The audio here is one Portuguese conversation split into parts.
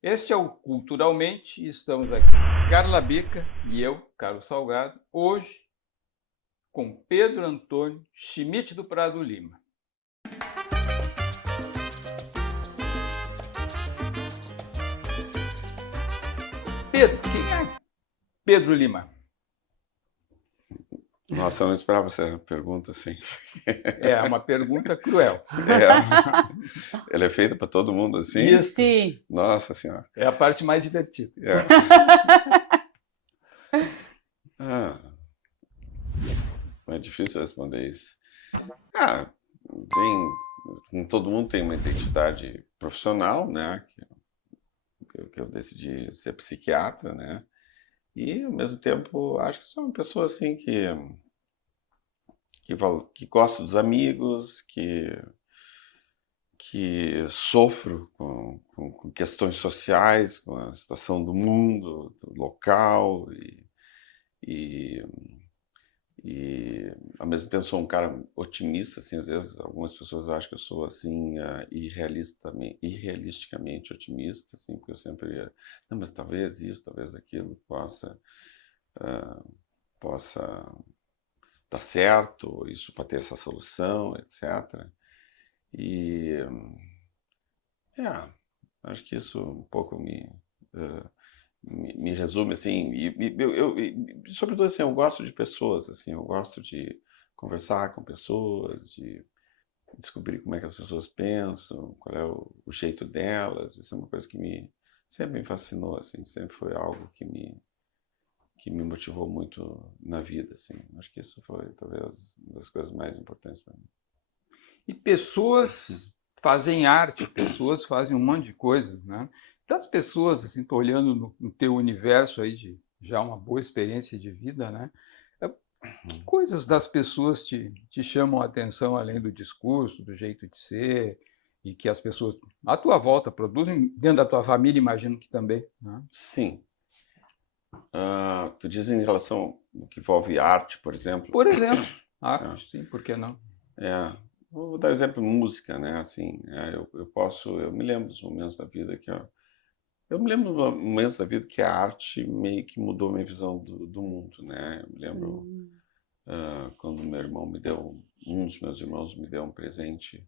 Este é o Culturalmente, e estamos aqui, Carla Bica e eu, Carlos Salgado, hoje com Pedro Antônio Schmidt do Prado Lima. Pedro, quem é Pedro Lima? Nossa, eu não esperava essa pergunta assim. É uma pergunta cruel. Ela é feita para todo mundo assim? Isso, Sim. Nossa Senhora. é a parte mais divertida. Ah, é difícil responder isso. Ah, todo mundo tem uma identidade profissional, né? Que eu decidi ser psiquiatra, né? E ao mesmo tempo acho que sou uma pessoa assim que gosto dos amigos, que sofro com questões sociais, com a situação do mundo, do local, e, e ao mesmo tempo sou um cara otimista, assim, às vezes algumas pessoas acham que eu sou assim irrealisticamente otimista, assim, porque eu sempre não, mas talvez isso, talvez aquilo ah, possa dar certo, isso para ter essa solução, etc. E acho que isso um pouco me resume, assim, sobretudo, assim, eu gosto de pessoas, assim, eu gosto de conversar com pessoas, de descobrir como é que as pessoas pensam, qual é o jeito delas, isso é uma coisa que sempre me fascinou, assim, sempre foi algo que me motivou muito na vida, assim, acho que isso foi, talvez, uma das coisas mais importantes para mim. E pessoas fazem arte, pessoas fazem um monte de coisas, né? Das pessoas, assim, tô olhando no teu universo aí de já uma boa experiência de vida, né? Que coisas das pessoas te chamam a atenção além do discurso, do jeito de ser, e que as pessoas à tua volta produzem, dentro da tua família, imagino que também, né? Sim. Tu diz em relação ao que envolve arte, por exemplo? Por exemplo, Ah, sim, por que não? é, vou dar um exemplo música, né? Assim, eu me lembro dos momentos da vida eu me lembro dos momentos da vida que a arte meio que mudou minha visão do mundo, né? Eu me lembro quando um dos meus irmãos me deu um presente.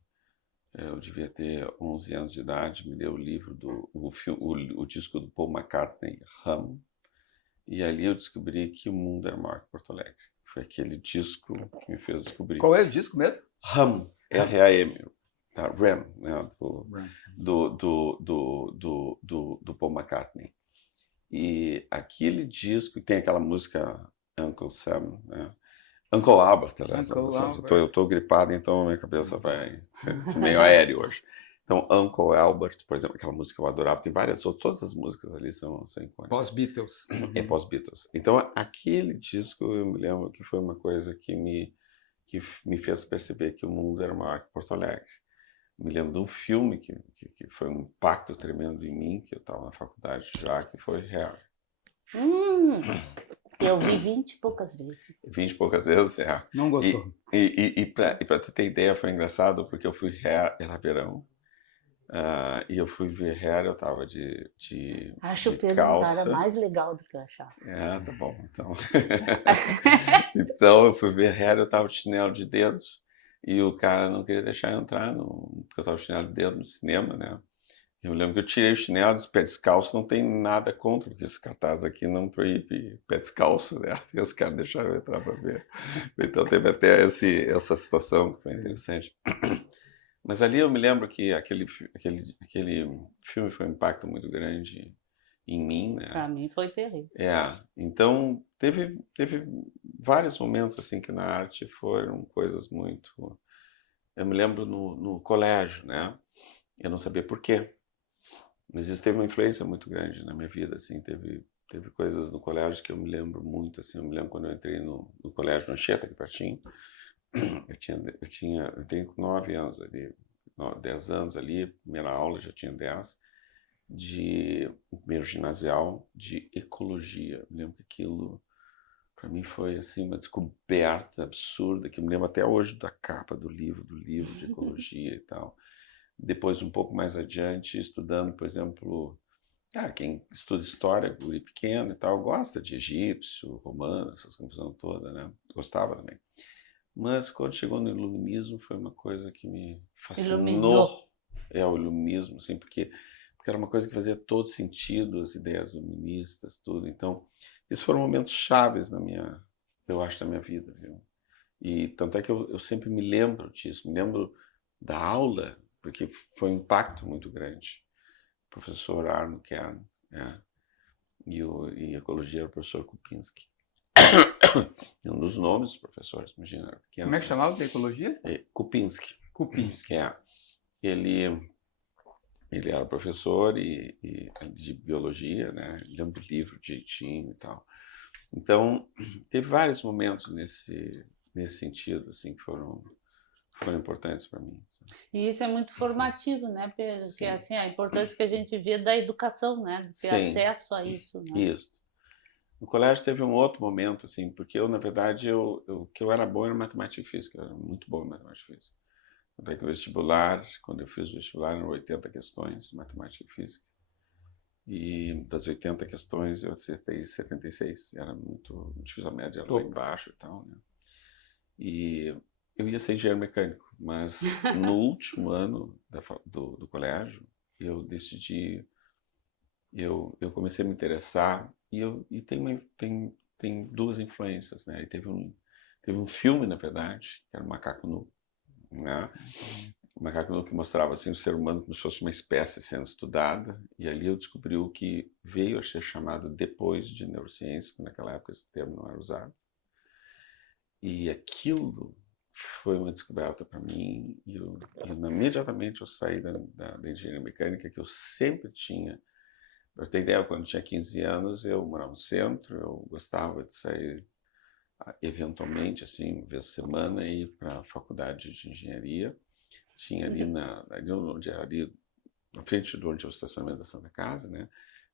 Eu devia ter 11 anos de idade, me deu o livro o disco do Paul McCartney, Hum, e ali eu descobri que o mundo era maior que Porto Alegre. Foi aquele disco que me fez descobrir. Qual é o disco mesmo? Hum, R-A-M, tá? Ram, né? Do Paul McCartney. E aquele disco, tem aquela música Uncle Sam, né? Uncle Albert, aliás, Uncle eu Albert. tô gripado, então minha cabeça vai meio aéreo hoje. Então, Uncle Albert, por exemplo, aquela música que eu adorava, tem várias outras, todas as músicas ali são icônicas. Pós-Beatles. É pós-Beatles. Então, aquele disco, eu me lembro que foi uma coisa que me fez perceber que o mundo era maior que Porto Alegre. Me lembro de um filme que foi um impacto tremendo em mim, que eu estava na faculdade já, que foi Hair. Eu vi 20 e poucas vezes. 20 e poucas vezes, é. Não gostou? E pra você ter ideia, foi engraçado, porque eu fui Hair, era verão, e eu fui ver Hair, eu tava Acho de o Pedro um cara calça. mais legal do que eu achava. Tá bom, então. Então eu fui ver Hair, eu tava de chinelo de dedos, e o cara não queria deixar eu entrar, porque eu tava de chinelo de dedo no cinema, né? Eu lembro que eu tirei o chinelo, disse, pé descalço, não tem nada contra, porque esse cartaz aqui não proíbe pé descalço, né? E os caras deixaram eu entrar para ver. Então teve até essa situação que foi interessante. Mas ali eu me lembro que aquele filme foi um impacto muito grande em mim, né? Pra mim foi terrível. Então teve vários momentos assim que na arte foram coisas muito... Eu me lembro no colégio, né? Eu não sabia por quê. Mas isso teve uma influência muito grande na minha vida, assim, teve coisas no colégio que eu me lembro muito, assim, eu me lembro quando eu entrei no colégio no Anchieta, aqui pertinho, eu tenho 9 anos ali, 10 anos ali, primeira aula já tinha 10, primeiro ginasial, de ecologia. Eu me lembro que aquilo, para mim, foi, assim, uma descoberta absurda, que eu me lembro até hoje da capa do livro de ecologia e tal. Depois, um pouco mais adiante, estudando, por exemplo, Quem estuda história, guri pequeno e tal, gosta de egípcio, romano, essas confusão toda, né? Gostava também. Mas quando chegou no iluminismo foi uma coisa que me Iluminou. fascinou. O iluminismo, assim, porque era uma coisa que fazia todo sentido, as ideias iluministas, tudo. Então, esses foram momentos chaves eu acho, da minha vida, viu? E tanto é que eu sempre me lembro disso, me lembro da aula, porque foi um impacto muito grande. O professor Arno Kern, né? E ecologia era o professor Kupinski. Um dos nomes dos professores, imagina. Como é que chamava da ecologia? Kupinski. Kupinski. Ele era professor de biologia, né? Lembro do livro direitinho e tal. Então, teve vários momentos nesse sentido, assim, que foram importantes para mim. E isso é muito formativo, né? Porque Sim. assim, a importância que a gente vê da educação, né? De ter Sim. acesso a isso, né? Isso. No colégio teve um outro momento, assim, porque eu, na verdade, o que eu era bom era matemática e física, eu era muito bom em matemática e física. Até que o vestibular, quando eu fiz o vestibular, eram 80 questões, matemática e física. E das 80 questões eu acertei 76, era muito difícil, a média era lá embaixo e tal, né? E eu ia ser engenheiro mecânico, mas no último ano do colégio, eu decidi, eu comecei a me interessar, e tem duas influências, né? E teve um filme, na verdade, que era o Macaco Nu, né? O Macaco Nu que mostrava assim, o ser humano como se fosse uma espécie sendo estudada, e ali eu descobri o que veio a ser chamado depois de neurociência, porque naquela época esse termo não era usado. E aquilo foi uma descoberta para mim, e imediatamente eu saí da engenharia mecânica, que eu sempre tinha. Para ter ideia, quando eu tinha 15 anos, eu morava no centro, eu gostava de sair eventualmente, assim, uma vez por semana, e ir para a faculdade de engenharia. Tinha ali na frente de onde é o estacionamento da Santa Casa, né?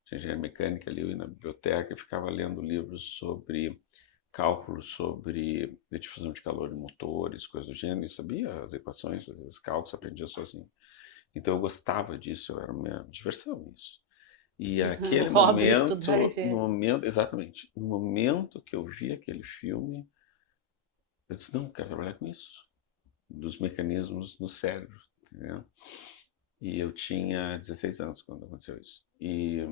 Tinha engenharia mecânica ali, eu ia na biblioteca e ficava lendo livros sobre cálculos sobre a difusão de calor em motores, coisas do gênero, e sabia as equações, fazia os cálculos, aprendia sozinho. Então eu gostava disso, era minha diversão isso. E aquele exatamente, no momento que eu vi aquele filme, eu disse, não, quero trabalhar com isso, dos mecanismos no cérebro, entendeu? E eu tinha 16 anos quando aconteceu isso. E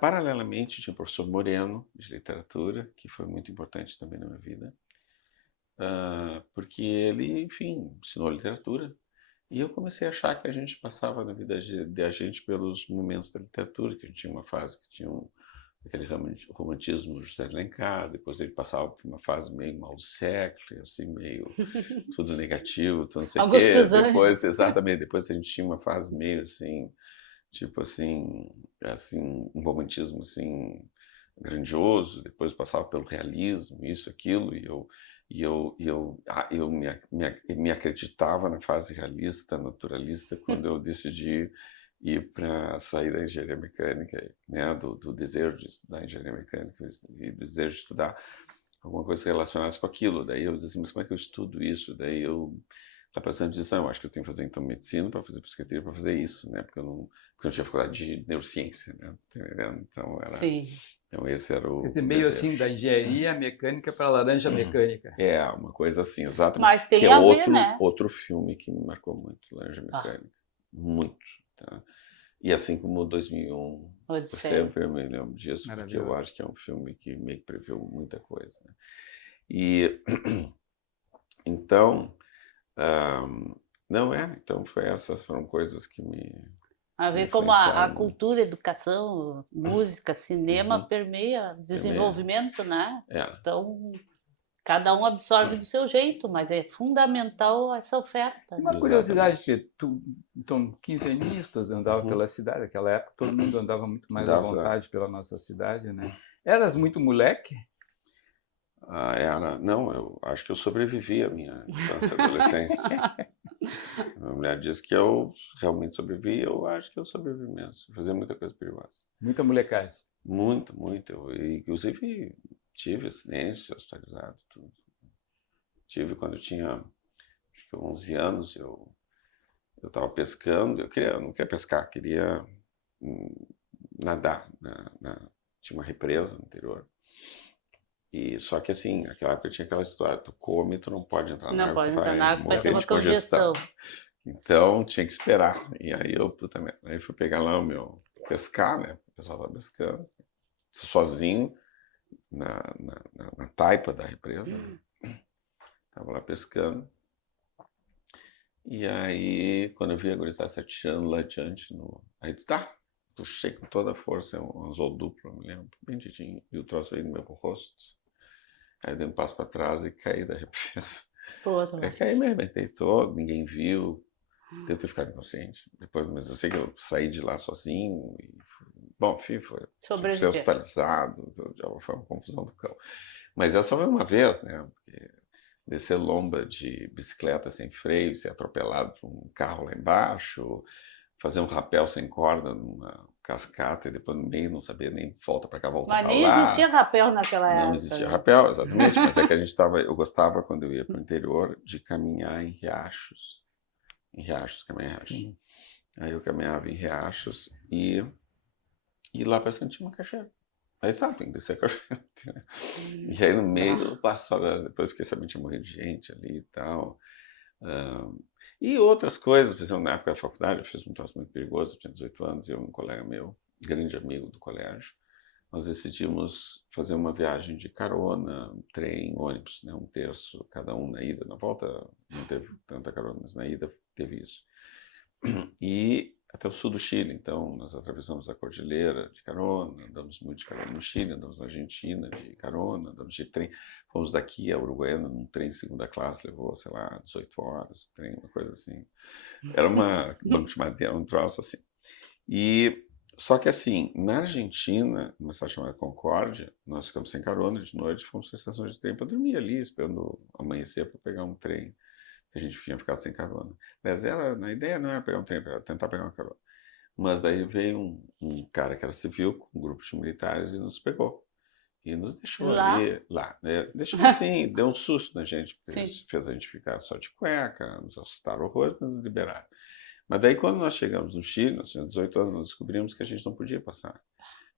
paralelamente tinha o professor Moreno, de literatura, que foi muito importante também na minha vida, porque ele, enfim, ensinou literatura. E eu comecei a achar que a gente passava na vida da gente pelos momentos da literatura, que a gente tinha uma fase que tinha aquele romantismo do José de Alencar, depois ele passava por uma fase meio mal do século, assim, meio tudo negativo, tudo não sei o quê. Depois a gente tinha uma fase meio assim, tipo assim, um romantismo assim grandioso, depois passava pelo realismo, isso, aquilo, e eu me acreditava na fase realista, naturalista, quando eu decidi ir para sair da engenharia mecânica, né, do desejo de estudar engenharia mecânica e desejo de estudar alguma coisa relacionada com aquilo. Daí eu disse assim, mas como é que eu estudo isso? Daí eu estava pensando nisso, eu acho que eu tenho que fazer então medicina para fazer psiquiatria, para fazer isso, né, porque eu não tinha faculdade de neurociência, né, então era... Sim. Então esse era o Quer dizer, meio desejo. assim, da engenharia mecânica para a laranja mecânica. Uma coisa assim, exatamente. Mas tem que a ver, né? outro filme que me marcou muito, Laranja Mecânica. Muito. Tá? E assim como 2001, eu sempre me lembro disso, porque eu acho que é um filme que meio que previu muita coisa. Né? E então, então essas foram coisas que me... A ver como a cultura, educação, música, cinema permeia desenvolvimento, né? Então, cada um absorve do seu jeito, mas é fundamental essa oferta. Uma curiosidade, que tu, então, quinzeanistas, andava pela cidade, naquela época todo mundo andava muito mais à vontade pela nossa cidade, né? Eras muito moleque? Não, eu acho que eu sobrevivi à minha infância e adolescência. A mulher diz que eu realmente sobrevivi, eu acho que eu sobrevivi mesmo. Fazia muita coisa perigosa. Muita molecagem? Muito. Inclusive, tive acidentes, hospitalizado, tudo. Tive quando eu tinha, acho que 11 anos, eu estava pescando, eu não queria pescar, queria nadar. Tinha uma represa no interior. E, só que assim, naquela época tinha aquela história, tu come, tu não pode entrar na água. Não pode entrar na água, vai ter morrer uma de congestão. congestão. Então tinha que esperar. E aí eu, puta merda, aí fui pegar lá o meu pescar, né? O pessoal tava pescando, sozinho, na taipa da represa. Tava lá pescando. E aí, quando eu vi a gurizada se atirando lá adiante, aí disse, tá, puxei com toda a força, um anzol duplo, me lembro, bem direitinho, e o troço veio no meu rosto. Aí dei um passo para trás e caí da represa. Aí caí, me arrebentei todo, ninguém viu, devo ter ficado inconsciente. Depois, mas eu sei que eu saí de lá sozinho, e bom, enfim, foi ser hospitalizado, já foi uma confusão do cão. Mas essa foi uma vez, né, porque descer lomba de bicicleta sem freio, ser atropelado por um carro lá embaixo, fazer um rapel sem corda numa cascata e depois no meio não saber nem volta para cá, volta para lá. Mas nem existia rapel naquela época. Não existia rapel, exatamente, mas é que eu gostava quando eu ia para o interior de caminhar em riachos. Caminhar em riachos. Sim. Aí eu caminhava em riachos e lá para cima tinha uma cachoeira. Aí sabe, tem que descer a cachoeira. E aí no meio, depois eu fiquei sabendo que tinha morrido gente ali e tal. E outras coisas, por exemplo, na época da faculdade, eu fiz um troço muito perigoso, eu tinha 18 anos, eu e um colega meu, grande amigo do colégio, nós decidimos fazer uma viagem de carona, trem, ônibus, né, um terço cada um na ida, na volta não teve tanta carona, mas na ida teve isso. E até o sul do Chile, então nós atravessamos a cordilheira de carona, andamos muito de carona no Chile, andamos na Argentina de carona, andamos de trem, fomos daqui a Uruguaiana num trem segunda classe, levou, sei lá, 18 horas, trem, uma coisa assim. Era banco de madeira, um troço assim. E, só que assim, na Argentina, numa cidade chamada Concórdia, nós ficamos sem carona de noite, fomos para a estação de trem para dormir ali, esperando amanhecer para pegar um trem. Que a gente tinha ficado sem carona. Mas a ideia não era pegar um trem, era tentar pegar uma carona. Mas daí veio um cara que era civil, com um grupo de militares, e nos pegou. E nos deixou ali, lá. Deixou assim, deu um susto na gente, porque fez a gente ficar só de cueca, nos assustaram horrores, mas nos liberaram. Mas daí quando nós chegamos no Chile, nós tínhamos 18 anos, nós descobrimos que a gente não podia passar.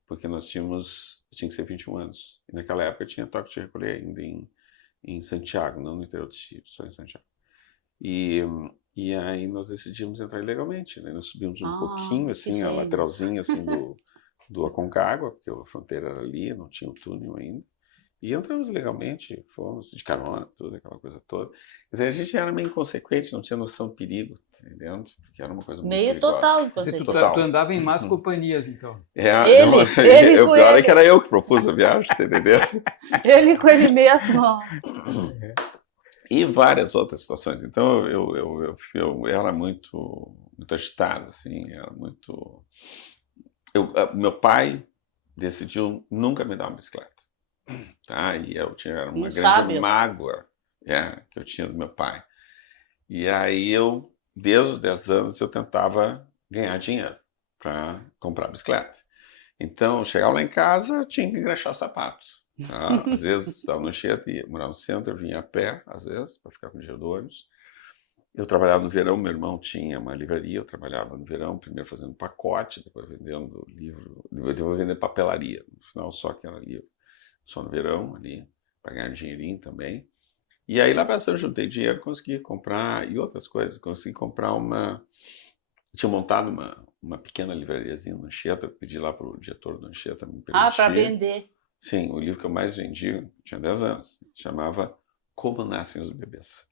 Porque tinha que ser 21 anos. E naquela época tinha toque de recolher ainda em Santiago, não no interior do Chile, só em Santiago. E aí nós decidimos entrar ilegalmente, né? Nós subimos um pouquinho, assim, a lateralzinha assim, do Aconcagua, porque a fronteira era ali, não tinha o túnel ainda. E entramos legalmente, fomos de carona, tudo, aquela coisa toda. Quer dizer, a gente era meio inconsequente, não tinha noção do perigo, entendendo? Porque era uma coisa muito perigosa. Total inconsequente. Tu andava em más companhias, então. O pior é que era eu que propus a viagem, entendeu? Ele com ele mesmo. E várias outras situações. Então eu era muito agitado, assim, era muito. Meu pai decidiu nunca me dar uma bicicleta, tá? E era uma grande mágoa, que eu tinha do meu pai. E aí desde os 10 anos, eu tentava ganhar dinheiro para comprar bicicleta. Então, eu chegava lá em casa, eu tinha que engraxar os sapatos. Às vezes estava no Anchieta, ia morar no centro, eu vinha a pé, às vezes, para ficar com o dinheiro do ônibus. Eu trabalhava no verão, meu irmão tinha uma livraria, eu trabalhava no verão, primeiro fazendo pacote, depois vendendo livro, depois vendendo papelaria. No final, só que era livro. Só no verão, ali, para ganhar dinheirinho também. E aí, lá passando, juntei dinheiro, consegui comprar, e outras coisas, consegui comprar tinha montado uma pequena livrariazinha no Anchieta, pedi lá para o diretor do Anchieta me permitir. Para vender. Sim, o livro que eu mais vendi, tinha 10 anos, chamava Como Nascem os Bebês.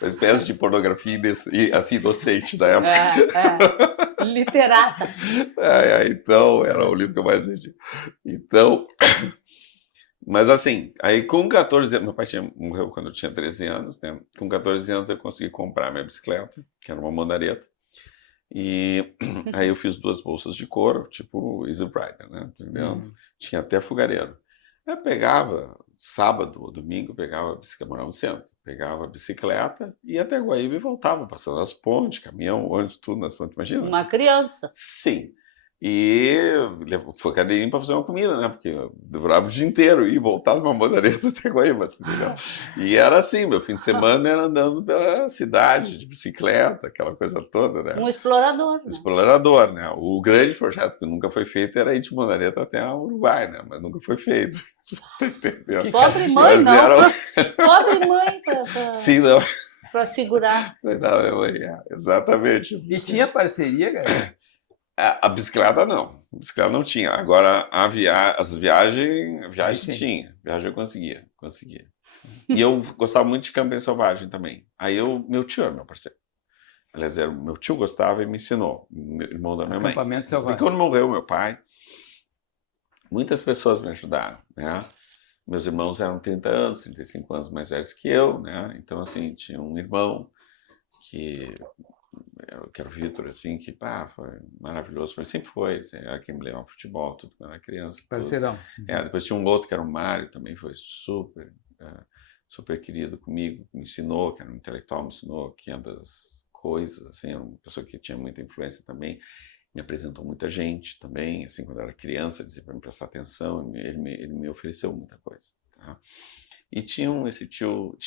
Uma espécie de pornografia assim, docente da época. Literata. Então, era o livro que eu mais vendi. Então, mas assim, aí com 14 anos, meu pai morreu quando eu tinha 13 anos, né? Com 14 anos eu consegui comprar minha bicicleta, que era uma monareta. E aí eu fiz 2 bolsas de couro, tipo Easy Rider, né? Entendeu? Tinha até fogareiro. Eu pegava, sábado ou domingo, pegava a bicicleta, morava no centro, pegava a bicicleta, ia até Guaíba e voltava, passando as pontes, caminhão, ônibus, tudo nas pontes, imagina? Uma criança. Sim. E foi cadeirinho para fazer uma comida, né? Porque eu demorava o dia inteiro e voltava uma Mandareta até Guaíba, entendeu? E era assim, meu fim de semana era andando pela cidade, de bicicleta, aquela coisa toda, né? Um explorador. Um explorador, né? O grande projeto que nunca foi feito era ir de Mandareta até o Uruguai, né? Mas nunca foi feito. Entendeu? Pobre mãe, não. Era... Pobre mãe Sim, não. Para segurar. Não, exatamente. E tinha parceria, cara? A bicicleta não. A bicicleta não tinha. Agora, as viagens tinha. Viagem eu conseguia. E eu gostava muito de camping selvagem também. Aí meu tio era meu parceiro. Aliás, meu tio gostava e me ensinou. Meu irmão da minha mãe. Acampamento selvagem. E quando morreu meu pai, muitas pessoas me ajudaram, né? Meus irmãos eram 30 anos, 35 anos mais velhos que eu, né? Então, assim, tinha um irmão que era o Vitor, assim, que foi maravilhoso, mas sempre foi, assim, era quem me levava ao futebol, tudo quando era criança. Parceirão. Depois tinha um outro que era o Mário, também foi super querido comigo, me ensinou, que era um intelectual, me ensinou 500 coisas, assim, era uma pessoa que tinha muita influência também, me apresentou muita gente também, assim, quando eu era criança, dizia para me prestar atenção, ele me ofereceu muita coisa, tá? E tinha o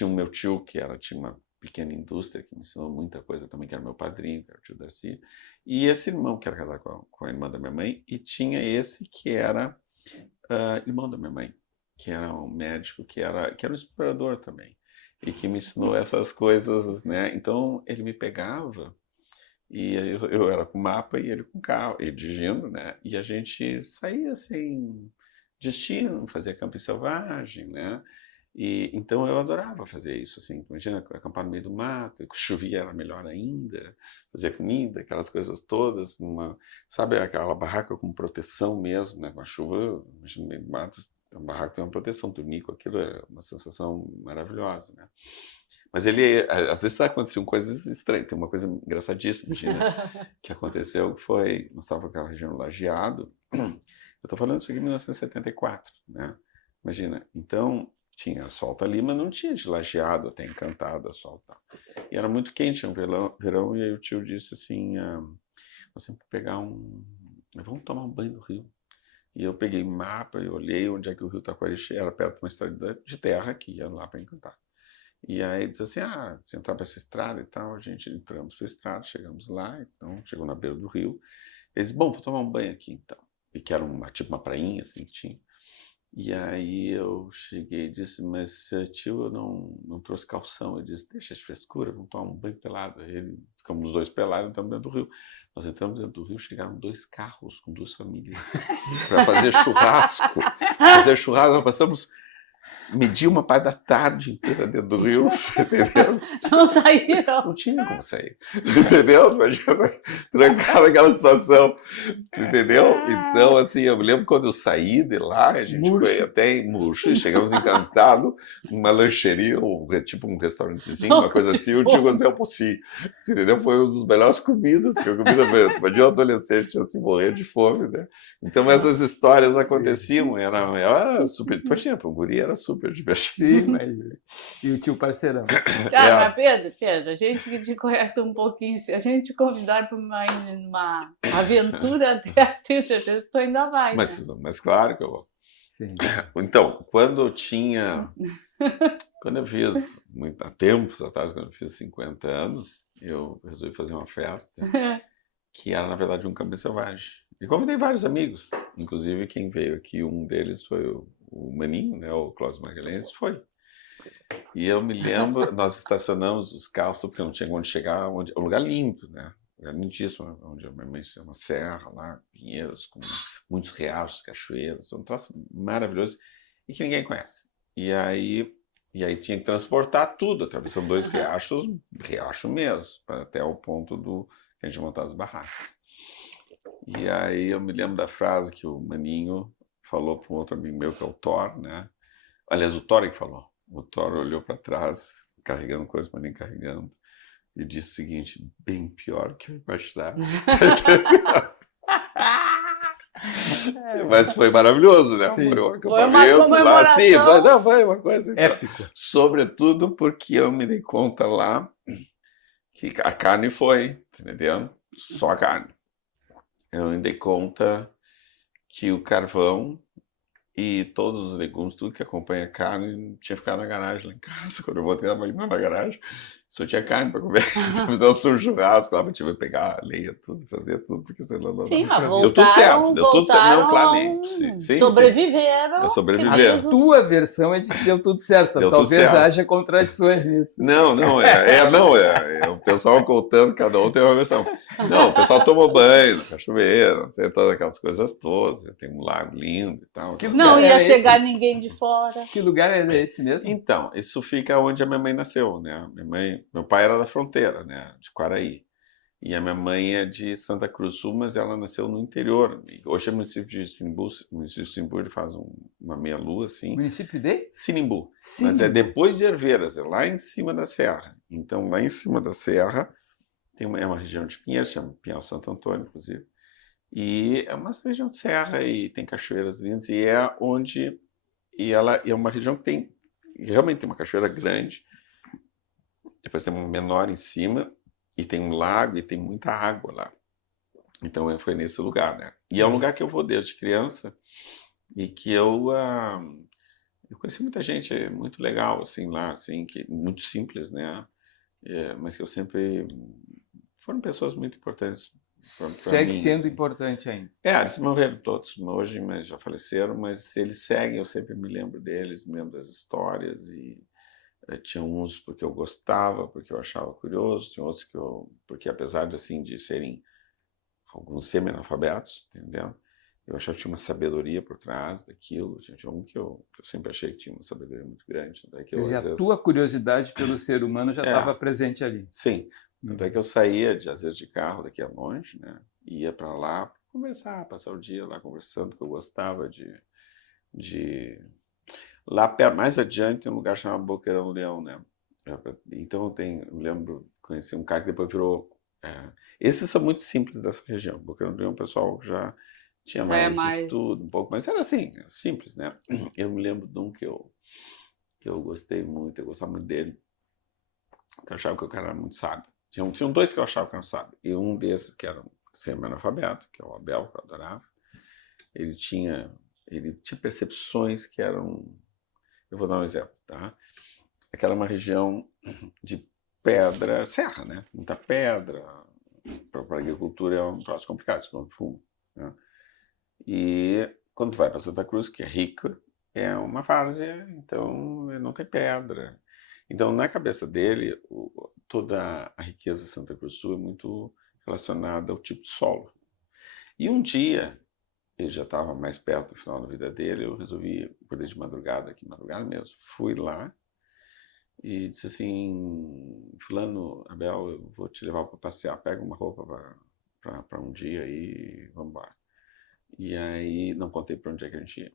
meu tio, que tinha uma pequena indústria, que me ensinou muita coisa também, que era meu padrinho, que era o tio Darcy, e esse irmão que era casado com a irmã da minha mãe, e tinha esse que era irmão da minha mãe, que era um médico, que era um explorador também, e que me ensinou essas coisas, né? Então, ele me pegava, e eu era com mapa e ele com carro, ele dirigindo, né? E a gente saía sem destino, fazia camping selvagem, né? E então eu adorava fazer isso, assim, imagina acampar no meio do mato, chovia era melhor ainda, fazer comida, aquelas coisas todas, sabe aquela barraca com proteção mesmo, né? Com a chuva, imagina no meio do mato, a barraca tem uma proteção, dormir com aquilo é uma sensação maravilhosa, né? Mas às vezes aconteciam coisas estranhas. Tem uma coisa engraçadíssima, imagina, que aconteceu, que foi, nós estávamos naquela região Lajeado, eu estou falando isso aqui em 1974, né? Imagina, então tinha asfalto ali, mas não tinha de Lajeado até Encantado asfaltado. E era muito quente, um verão, e aí o tio disse assim, nós temos que pegar vamos tomar um banho no rio. E eu peguei mapa e olhei onde é que o rio Taquariche era, perto de uma estrada de terra que ia lá para Encantado. E aí disse assim, você entrar para essa estrada e tal, a gente entramos para a estrada, chegamos lá, então chegou na beira do rio. Eles disse, bom, vou tomar um banho aqui então. E que era tipo uma prainha assim que tinha. E aí eu cheguei e disse, mas tio, eu não trouxe calção. Ele disse, deixa de frescura, vamos tomar um banho pelado. Aí ficamos os dois pelados, entramos dentro do rio. Nós entramos dentro do rio, chegaram 2 carros com 2 famílias para fazer churrasco. Nós passamos... Medi uma parte da tarde inteira dentro do rio, entendeu? Não saíram. Não tinha como sair, entendeu? Trancado naquela situação, entendeu? Então, assim, eu me lembro quando eu saí de lá, a gente foi até em Murcho, chegamos Encantado, numa lancheria, tipo um restaurantezinho, uma coisa assim, o tio José Alpoci, entendeu? Foi uma das melhores comidas que eu comi na vida. Imagina um adolescente assim, morrer de fome, né? Então, essas histórias aconteciam, era super, por exemplo, o guri era super divertido. Sim, mas... E o tio parceirão. Mas Pedro, a gente te conhece um pouquinho. Se a gente te convidar para uma aventura dessa, tenho certeza que tu ainda vai. Mas claro que eu vou. Sim. Então, quando eu fiz, há tempos atrás, quando eu fiz 50 anos, eu resolvi fazer uma festa que era, na verdade, um camping selvagem. E convidei vários amigos, inclusive quem veio aqui, um deles foi o Maninho, né, o Cláudio Magalhães, foi. E eu me lembro, nós estacionamos os carros, porque não tinha onde chegar, um lugar lindo, né? Era lindíssimo, onde a minha mãe tinha uma serra lá, Pinheiros, com muitos riachos, cachoeiras, um troço maravilhoso e que ninguém conhece. E aí tinha que transportar tudo, atravessando 2 riachos, riacho mesmo, até o ponto que a gente montar as barracas. E aí eu me lembro da frase que o Maninho falou para um outro amigo meu, que é o Thor, né? Aliás, o Thor é que falou. O Thor olhou para trás, carregando coisas, o Maninho carregando, e disse o seguinte, bem pior que eu imaginava. Mas foi maravilhoso, né? Sim. Foi um acampamento lá, sim, foi uma coisa épico. Sobretudo porque eu me dei conta lá que a carne foi, entendeu? Só a carne. eu me dei conta que o carvão e todos os legumes, tudo que acompanha carne, tinha ficado na garagem lá em casa. Quando eu voltei, estava indo na garagem, só tinha carne para comer. Então, fizemos um churrasco lá, tive que pegar a lenha, tudo, fazer tudo, porque senão não Sim, mas deu tudo certo, deu tudo certo. Não, claro, voltaram, sim, sobreviveram. Sobreviveram. A tua versão é de que deu tudo certo. Deu Talvez tudo certo. haja contradições nisso. Não, o pessoal contando, cada um tem uma versão. Não, o pessoal tomou banho no cachoeiro, não sei, todas aquelas coisas todas, tem um lago lindo e tal. Não ia chegar ninguém de fora. Que lugar era esse mesmo? Então, isso fica onde a minha mãe nasceu, né? Meu pai era da fronteira, né? De Quaraí. E a minha mãe é de Santa Cruz Sul, mas ela nasceu no interior. Hoje é município de Sinimbu. O município de Sinimbu, ele faz uma meia-lua, assim. Município de? Sinimbu. Mas é depois de Herveiras, é lá em cima da serra. Então, lá em cima da serra, é uma região de Pinheiros, chama Pinhal Santo Antônio, inclusive. E é uma região de serra e tem cachoeiras lindas. E é onde... E ela é uma região que realmente tem uma cachoeira grande. Depois tem uma menor em cima. E tem um lago e tem muita água lá. Então foi nesse lugar, né? E é um lugar que eu vou desde criança e que eu conheci muita gente muito legal, assim, lá, assim, muito simples, né? Mas que eu sempre... Foram pessoas muito importantes para mim. Segue sendo assim. Importante ainda. Eles morreram todos hoje, mas já faleceram, mas eles seguem, eu sempre me lembro deles, me lembro das histórias e... Tinha uns porque eu gostava, porque eu achava curioso, tinha outros porque apesar de, assim, de serem alguns semi-analfabetos, entendeu? Eu achava que tinha uma sabedoria por trás daquilo. Tinha um que eu sempre achei que tinha uma sabedoria muito grande. Quer dizer, a tua curiosidade pelo ser humano já estava presente ali. Sim. Tanto é que eu saía, às vezes, de carro daqui a longe, né? Ia para lá conversar, passar o dia lá conversando, que eu gostava de... Lá mais adiante tem um lugar chamado Boqueirão do Leão, né? Então eu lembro, conheci um cara que depois virou... esses são muito simples dessa região. Boqueirão do Leão, o pessoal já tinha mais estudo, um pouco, mas era assim, simples, né? Eu me lembro de um que eu gostei muito, eu gostava muito dele, que eu achava que o cara era muito sábio. Tinham dois que eu achava que eram sábios, e um desses que era semi-analfabeto, que é o Abel, que eu adorava, ele tinha percepções que eram... Eu vou dar um exemplo, tá? Aquela é uma região de pedra, serra, né? Muita pedra. Para a agricultura é um troço complicado, se não fumo. Né? E quando tu vai para Santa Cruz, que é rica, é uma várzea, então não tem pedra. Então, na cabeça dele, toda a riqueza de Santa Cruz Sul é muito relacionada ao tipo de solo. E um dia... ele já estava mais perto do final da vida dele, eu resolvi, acordei de madrugada mesmo, fui lá e disse assim, fulano, Abel, eu vou te levar para passear, pega uma roupa para um dia aí e vamos embora. E aí, não contei para onde é que a gente ia.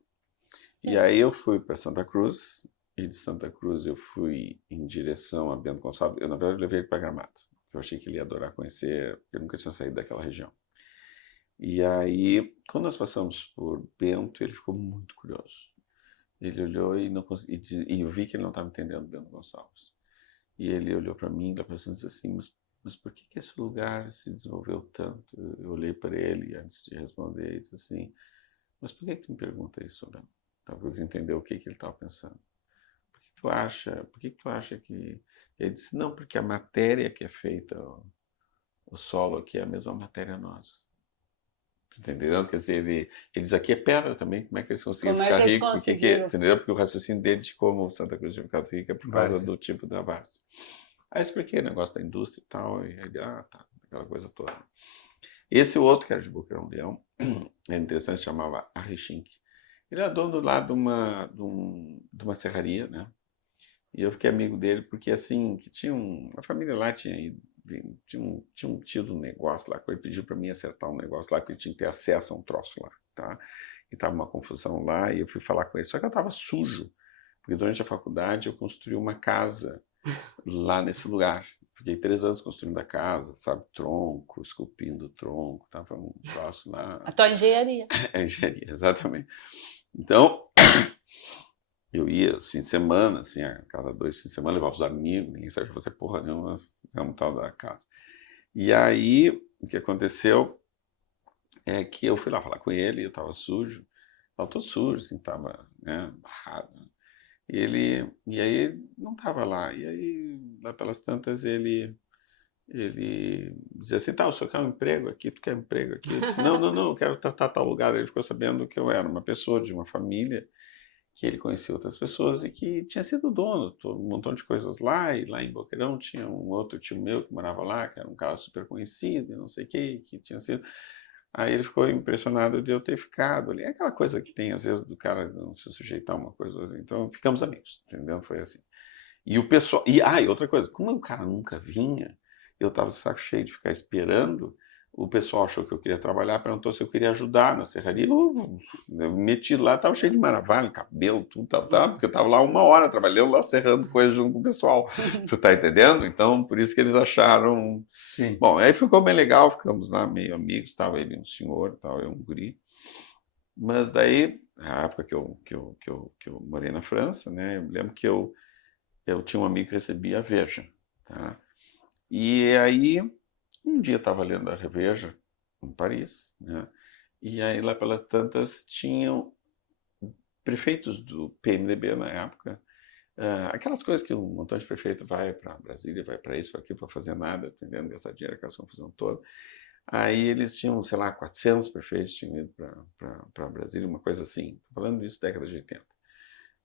E aí eu fui para Santa Cruz, e de Santa Cruz eu fui em direção a Bento Gonçalves, eu na verdade levei ele para Gramado, eu achei que ele ia adorar conhecer, porque eu nunca tinha saído daquela região. E aí, quando nós passamos por Bento, ele ficou muito curioso. Ele olhou e eu vi que ele não estava entendendo Bento Gonçalves. E ele olhou para mim, lá para cima, e disse assim, mas por que esse lugar se desenvolveu tanto? Eu olhei para ele antes de responder e disse assim, mas por que tu me pergunta isso, Abel? Então, eu queria entender o que ele estava pensando. Por que tu acha que... Ele disse, não, porque a matéria que é feita, o solo aqui é a mesma matéria nossa. Entendeu? Quer dizer, ele diz aqui é pedra também, como é que eles conseguiram ficar ricos? Entendeu? Porque o raciocínio dele de como Santa Cruz tinha ficado rica é por causa do tipo da várzea. Aí eu expliquei o negócio da indústria e tal, e ele, tá, aquela coisa toda. Esse outro, que era de Boqueirão do Leão, era interessante, chamava Arrechink. Ele era dono lá de uma serraria, né? E eu fiquei amigo dele porque, assim, que a família lá tinha tido um negócio lá, que ele pediu para mim acertar um negócio lá, porque ele tinha que ter acesso a um troço lá, tá? E estava uma confusão lá, e eu fui falar com ele, só que eu estava sujo, porque durante a faculdade eu construí uma casa lá nesse lugar. Fiquei 3 anos construindo a casa, sabe, tronco, esculpindo tronco, tava um troço lá. A tua engenharia. É engenharia, exatamente. Então, eu ia, fim de semana, assim, a cada 2 fins de semana, levava os amigos, ninguém sabia fazer porra nenhuma, fizemos tal da casa. E aí, o que aconteceu? é que eu fui lá falar com ele, eu estava sujo, estava todo sujo, assim, estava, né, barrado. E aí não estava lá. E aí, lá pelas tantas, ele dizia assim, tá, o senhor quer um emprego aqui? Tu quer um emprego aqui? Eu disse, não, eu quero tratar tal lugar. Ele ficou sabendo que eu era uma pessoa de uma família, que ele conhecia outras pessoas e que tinha sido dono de um montão de coisas lá, e lá em Boqueirão tinha um outro tio meu que morava lá, que era um cara super conhecido e não sei o que tinha sido... Aí ele ficou impressionado de eu ter ficado ali. É aquela coisa que tem, às vezes, do cara não se sujeitar a uma coisa assim. Então, ficamos amigos, entendeu? Foi assim. E o pessoal... E outra coisa, como o cara nunca vinha, eu estava de saco cheio de ficar esperando, o pessoal achou que eu queria trabalhar, perguntou se eu queria ajudar na serraria. Eu meti lá, estava cheio de maravilha, cabelo, tudo, porque eu estava lá 1 hora trabalhando lá, serrando coisas junto com o pessoal. Você está entendendo? Então, por isso que eles acharam... Sim. Bom, aí ficou bem legal, ficamos lá meio amigos, estava ele um senhor, estava eu um guri. Mas daí, na época que eu morei na França, né, eu me lembro que eu tinha um amigo que recebia a Veja, tá? E aí, um dia estava lendo a Veja em Paris, né? E aí lá pelas tantas tinham prefeitos do PMDB na época, aquelas coisas que um montão de prefeito vai para Brasília, vai para isso, para aquilo, para fazer nada, entendendo? Gastar dinheiro, aquela confusão toda. Aí eles tinham, sei lá, 400 prefeitos tinham ido para Brasília, uma coisa assim. Estou falando isso década de 80,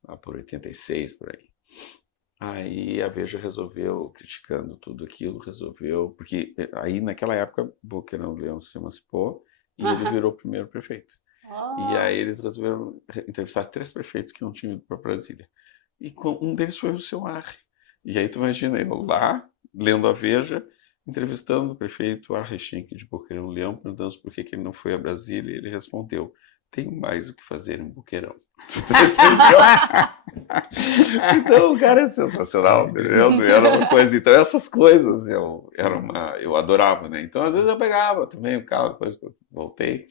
lá por 86, por aí. Aí a Veja resolveu, criticando tudo aquilo, resolveu... Porque aí, naquela época, Boqueirão Leão se emancipou e ele virou o primeiro prefeito. E aí eles resolveram entrevistar 3 prefeitos que não tinham ido para Brasília. E um deles foi o seu Arre. E aí tu imagina, eu lá, lendo a Veja, entrevistando o prefeito Arre Schenck de Boqueirão Leão, perguntando por que ele não foi a Brasília, e ele respondeu: tenho mais o que fazer em Boqueirão. Então o cara é sensacional, entendeu? Era uma coisa. Então essas coisas eu adorava, né? Então às vezes eu pegava também o carro, depois que eu voltei,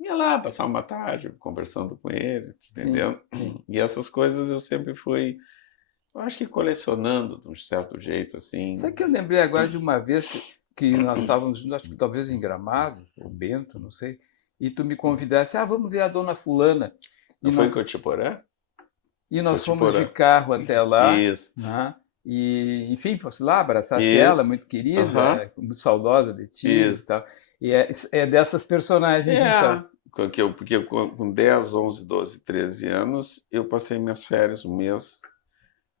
ia lá passar uma tarde conversando com ele, entendeu? Sim. E essas coisas eu sempre fui, eu acho que colecionando de um certo jeito, assim. Sabe que eu lembrei agora de uma vez que nós estávamos juntos, acho que talvez em Gramado, ou Bento, não sei, e tu me convidaste, vamos ver a dona fulana. Não foi em Cotiporã? E nós fomos de carro até lá. Isso. Né? E, enfim, fosse lá, abraçasse ela, muito querida, muito saudosa de ti e tal. E é dessas personagens, então. Porque com 10, 11, 12, 13 anos, eu passei minhas férias um mês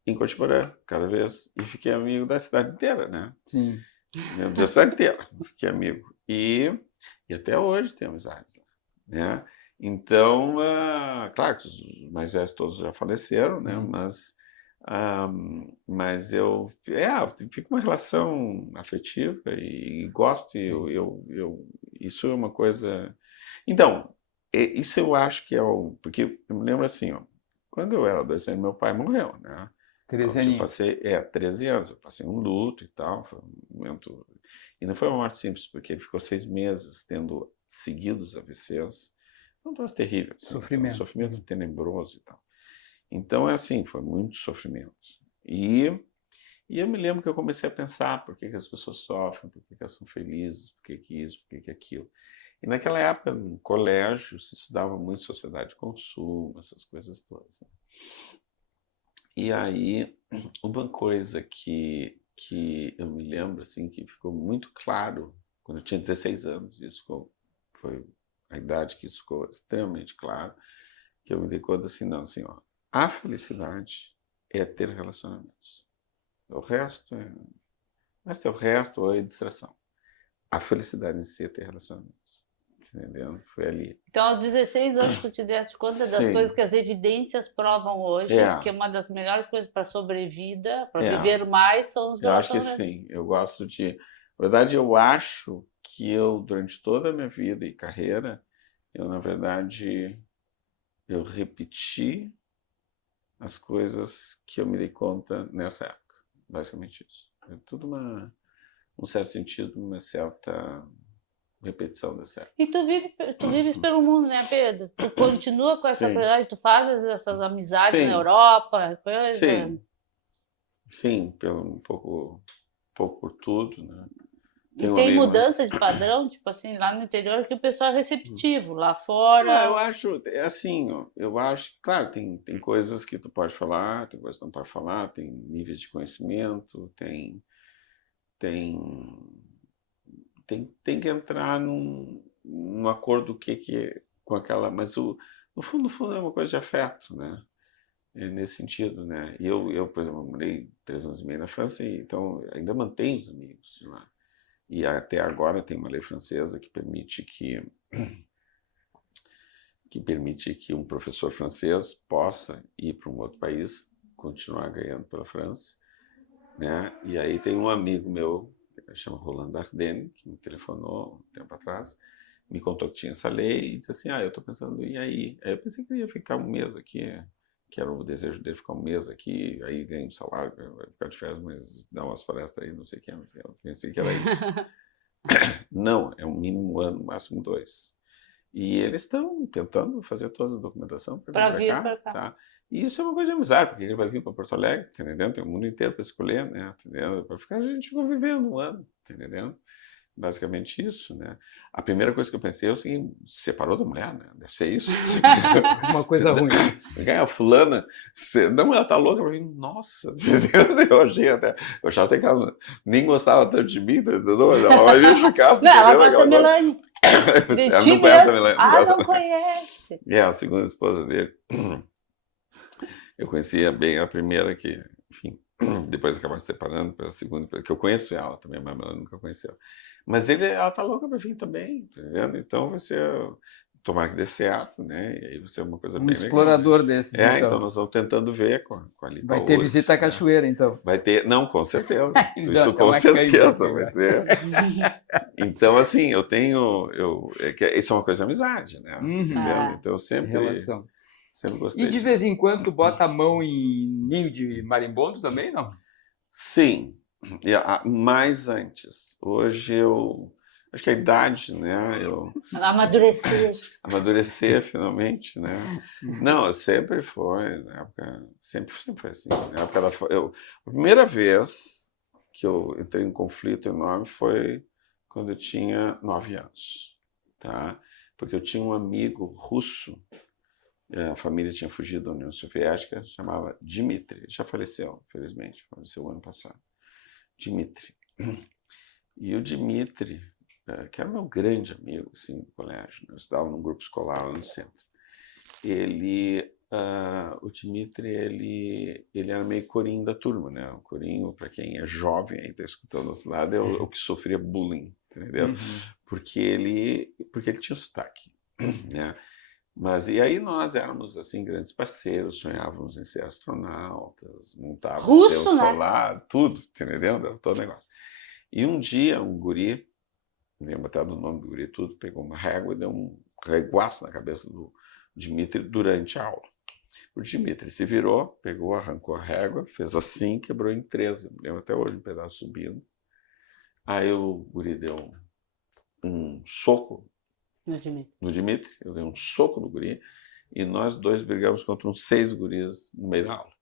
em Cotiporã, cada vez, e fiquei amigo da cidade inteira, né? Sim. Da cidade inteira, fiquei amigo. E até hoje tenho amizades lá, né? Então, claro que os mais velhos todos já faleceram, sim, né? Mas eu fico uma relação afetiva e gosto, e isso é uma coisa... Então, isso eu acho que porque eu me lembro assim, quando eu era adolescente, meu pai morreu, né? 13 aninhos. Eu passei, 13 anos, eu passei um luto e tal, foi um momento... E não foi uma morte simples, porque ele ficou 6 meses tendo seguidos AVCs, um troço terrível, assim, sofrimento. Um sofrimento tenebroso e tal. Então, assim, foi muito sofrimento. E eu me lembro que eu comecei a pensar por que as pessoas sofrem, por que elas são felizes, por que isso, por que aquilo. E naquela época, no colégio, se estudava muito sociedade de consumo, essas coisas todas, né? E aí, uma coisa que eu me lembro, assim, que ficou muito claro, quando eu tinha 16 anos, isso foi a idade que isso ficou extremamente claro, que eu me dei conta assim, não, assim, a felicidade é ter relacionamentos. O resto mas o resto ou é distração. A felicidade em si é ter relacionamentos. Entendeu? Foi ali. Então, aos 16 anos, tu te deste conta das coisas que as evidências provam hoje, que uma das melhores coisas para a sobrevida, para viver mais, são os relacionamentos. Eu acho que sim. Eu gosto de... Na verdade, eu acho que durante toda a minha vida e carreira, na verdade, eu repeti as coisas que eu me dei conta nessa época. Basicamente isso. É tudo um certo sentido, uma certa repetição dessa época. E tu vives pelo mundo, né, Pedro? Tu continua com essa prioridade, tu fazes essas amizades na Europa, coisa? Sim, um pouco por tudo, né? E tem mudança de padrão, tipo assim, lá no interior que o pessoal é receptivo, lá fora... Eu acho, assim, eu acho, claro, tem coisas que tu pode falar, tem coisas que não pode falar, tem níveis de conhecimento, tem que entrar num acordo com aquela, mas no fundo é uma coisa de afeto, né? Nesse sentido, né? E eu, por exemplo, morei 3 anos e meio na França, então ainda mantenho os amigos de lá. E até agora tem uma lei francesa que permite que um professor francês possa ir para um outro país, continuar ganhando pela França, né? E aí tem um amigo meu, que chama Roland Dardenne, que me telefonou um tempo atrás, me contou que tinha essa lei e disse assim, eu estou pensando em ir aí. Aí eu pensei que ele ia ficar um mês aqui, que era o desejo dele ficar um mês aqui, aí ganha um salário, vai ficar de férias, mas dá umas palestras aí, não sei o que, eu pensei que era isso. Não, é um mínimo 1 ano, máximo 2. E eles estão tentando fazer toda a documentação para vir para cá. Tá? E isso é uma coisa de amizade, porque ele vai vir para Porto Alegre, tá entendendo? Tem o mundo inteiro para escolher, né? Para ficar a gente convivendo 1 ano, tá entendendo? Basicamente isso, né? A primeira coisa que eu pensei é o seguinte, separou da mulher, né? Deve ser isso. Uma coisa ruim. A fulana, não, ela tá louca pra mim. Nossa, eu achava até que ela nem gostava tanto de mim, entendeu? Mas ela vai vir pra cá. Não, ela gosta da Melanie. Ela não conhece a Melanie. Não conhece. A segunda esposa dele. Eu conhecia bem a primeira que, enfim, depois acabaram se separando pela segunda, porque eu conheço ela também, mas ela nunca conheceu. Mas ela tá louca pra vir também, tá vendo? Então vai ser, tomara que dê certo, né? E aí vai ser uma coisa bem legal. Um explorador desses, então nós estamos tentando ver com a Vai ter visita à cachoeira, então. Vai ter, não, com certeza. Isso com certeza vai ser. Então, assim, isso é uma coisa de amizade, né? Entendeu? Então, sempre... Relação. Sempre gostei. E de vez em quando tu bota a mão em ninho de marimbondo também, não? Sim, mais antes. Hoje acho que a idade, né? Amadurecer finalmente, né? Não, sempre foi, na época, sempre foi assim. Na época a primeira vez que eu entrei em um conflito enorme foi quando eu tinha 9 anos, tá? Porque eu tinha um amigo russo. A família tinha fugido da União Soviética, chamava Dmitry. Ele já faleceu, infelizmente, faleceu o ano passado. Dmitry. E o Dmitry, que era meu grande amigo assim, do colégio, eu estudava num grupo escolar lá no centro. O Dmitry, ele era meio corinho da turma, né? O corinho, para quem é jovem e está escutando do outro lado, é o que sofria bullying, entendeu? Porque ele tinha sotaque, né? Mas e aí nós éramos assim grandes parceiros, sonhávamos em ser astronautas, montávamos o solar, tudo, entendeu? Era todo negócio. E um dia um guri, lembro até do nome do guri, tudo, pegou uma régua e deu um reguaço na cabeça do Dmitry durante a aula. O Dmitry se virou, pegou, arrancou a régua, fez assim, quebrou em 3. Eu me lembro até hoje, um pedaço subindo. Aí o guri deu um soco no Dmitry, eu dei um soco no guri, e nós dois brigamos contra uns 6 guris no meio da aula.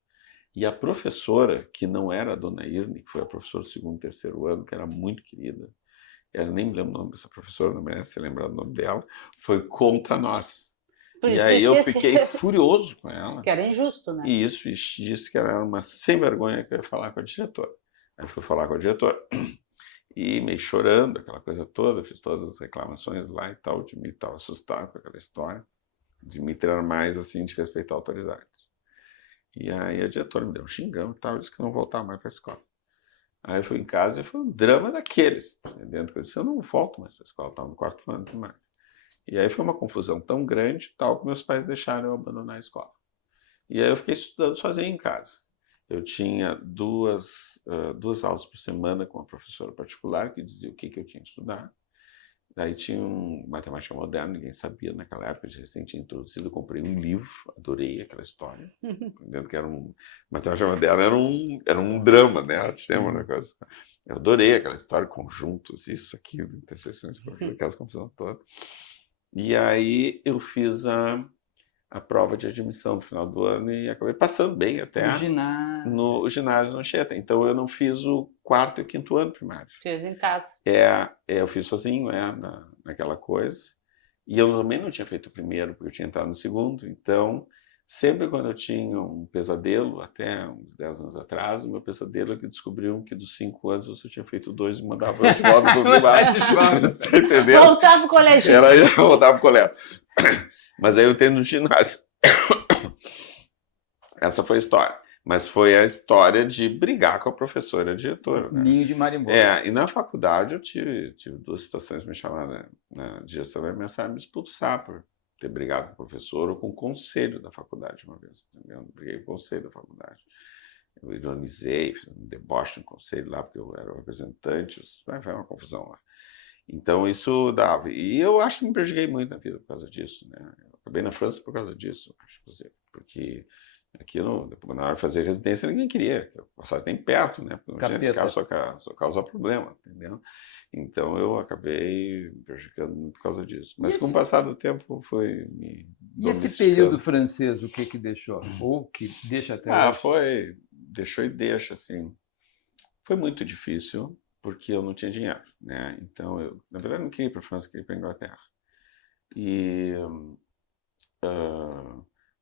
E a professora, que não era a dona Irne, que foi a professora do 2º e 3º ano, que era muito querida, eu nem me lembro o nome dessa professora, não merece ser lembrado o nome dela, foi contra nós. E aí eu fiquei furioso com ela. Que era injusto, né? E isso, e disse que ela era uma sem vergonha, que eu ia falar com a diretora. Aí eu fui falar com a diretora. E meio chorando, aquela coisa toda, fiz todas as reclamações lá e tal. O Dmitry estava assustado com aquela história. O Dmitry era mais assim de respeitar autoridades. E aí a diretora me deu um xingão e tal, disse que não voltava mais para a escola. Aí eu fui em casa e foi um drama daqueles. Dentro que eu disse, eu não volto mais para a escola, estava no 4º ano primário. E aí foi uma confusão tão grande, tal, que meus pais deixaram eu abandonar a escola. E aí eu fiquei estudando sozinho em casa. Eu tinha 2 aulas por semana com uma professora particular que dizia o que eu tinha que estudar. Daí tinha matemática moderna, ninguém sabia naquela época, de recente introduzido. Eu comprei um livro, adorei aquela história. Entendendo que matemática moderna era um drama, né? Tinha uma coisa. Eu adorei aquela história, conjuntos, isso, aquilo, interseções, aquela confusão toda. E aí eu fiz a prova de admissão no final do ano e acabei passando bem até no ginásio no Anchieta. Então eu não fiz o 4º e 5º ano primário. Fez em casa. Eu fiz sozinho, naquela coisa. E eu também não tinha feito o primeiro, porque eu tinha entrado no segundo. Então, sempre quando eu tinha um pesadelo, até uns 10 anos atrás, o meu pesadelo é que descobriram que dos 5 anos eu só tinha feito 2 e mandava eu de volta pro primário. Você entendeu? Voltava pro colégio. Eu voltava pro colégio. Mas aí eu entrei no ginásio. Essa foi a história. Mas foi a história de brigar com a professora e a diretora. Né? Ninho de marimbondo. E na faculdade eu tive 2 situações me chamaram na direção da ameaçar me expulsar por ter brigado com o professor ou com o conselho da faculdade uma vez. Entendeu? Eu briguei com o conselho da faculdade. Eu ironizei, fiz um deboche no conselho lá, porque eu era o representante. Foi uma confusão lá. Então isso dava. E eu acho que me prejudiquei muito na vida por causa disso. Né? Eu acabei na França por causa disso, acho, porque aqui na hora de fazer residência ninguém queria que eu passasse nem perto, né? Porque não tinha esse cara só causar problema, entendeu? Então eu acabei me prejudicando muito por causa disso. Mas com o passar do tempo foi me E esse período francês, o que deixou? Ou que deixa até hoje? Deixou e deixa, assim. Foi muito difícil, porque eu não tinha dinheiro, né? Então eu, na verdade, não queria ir para a França, queria ir para a Inglaterra.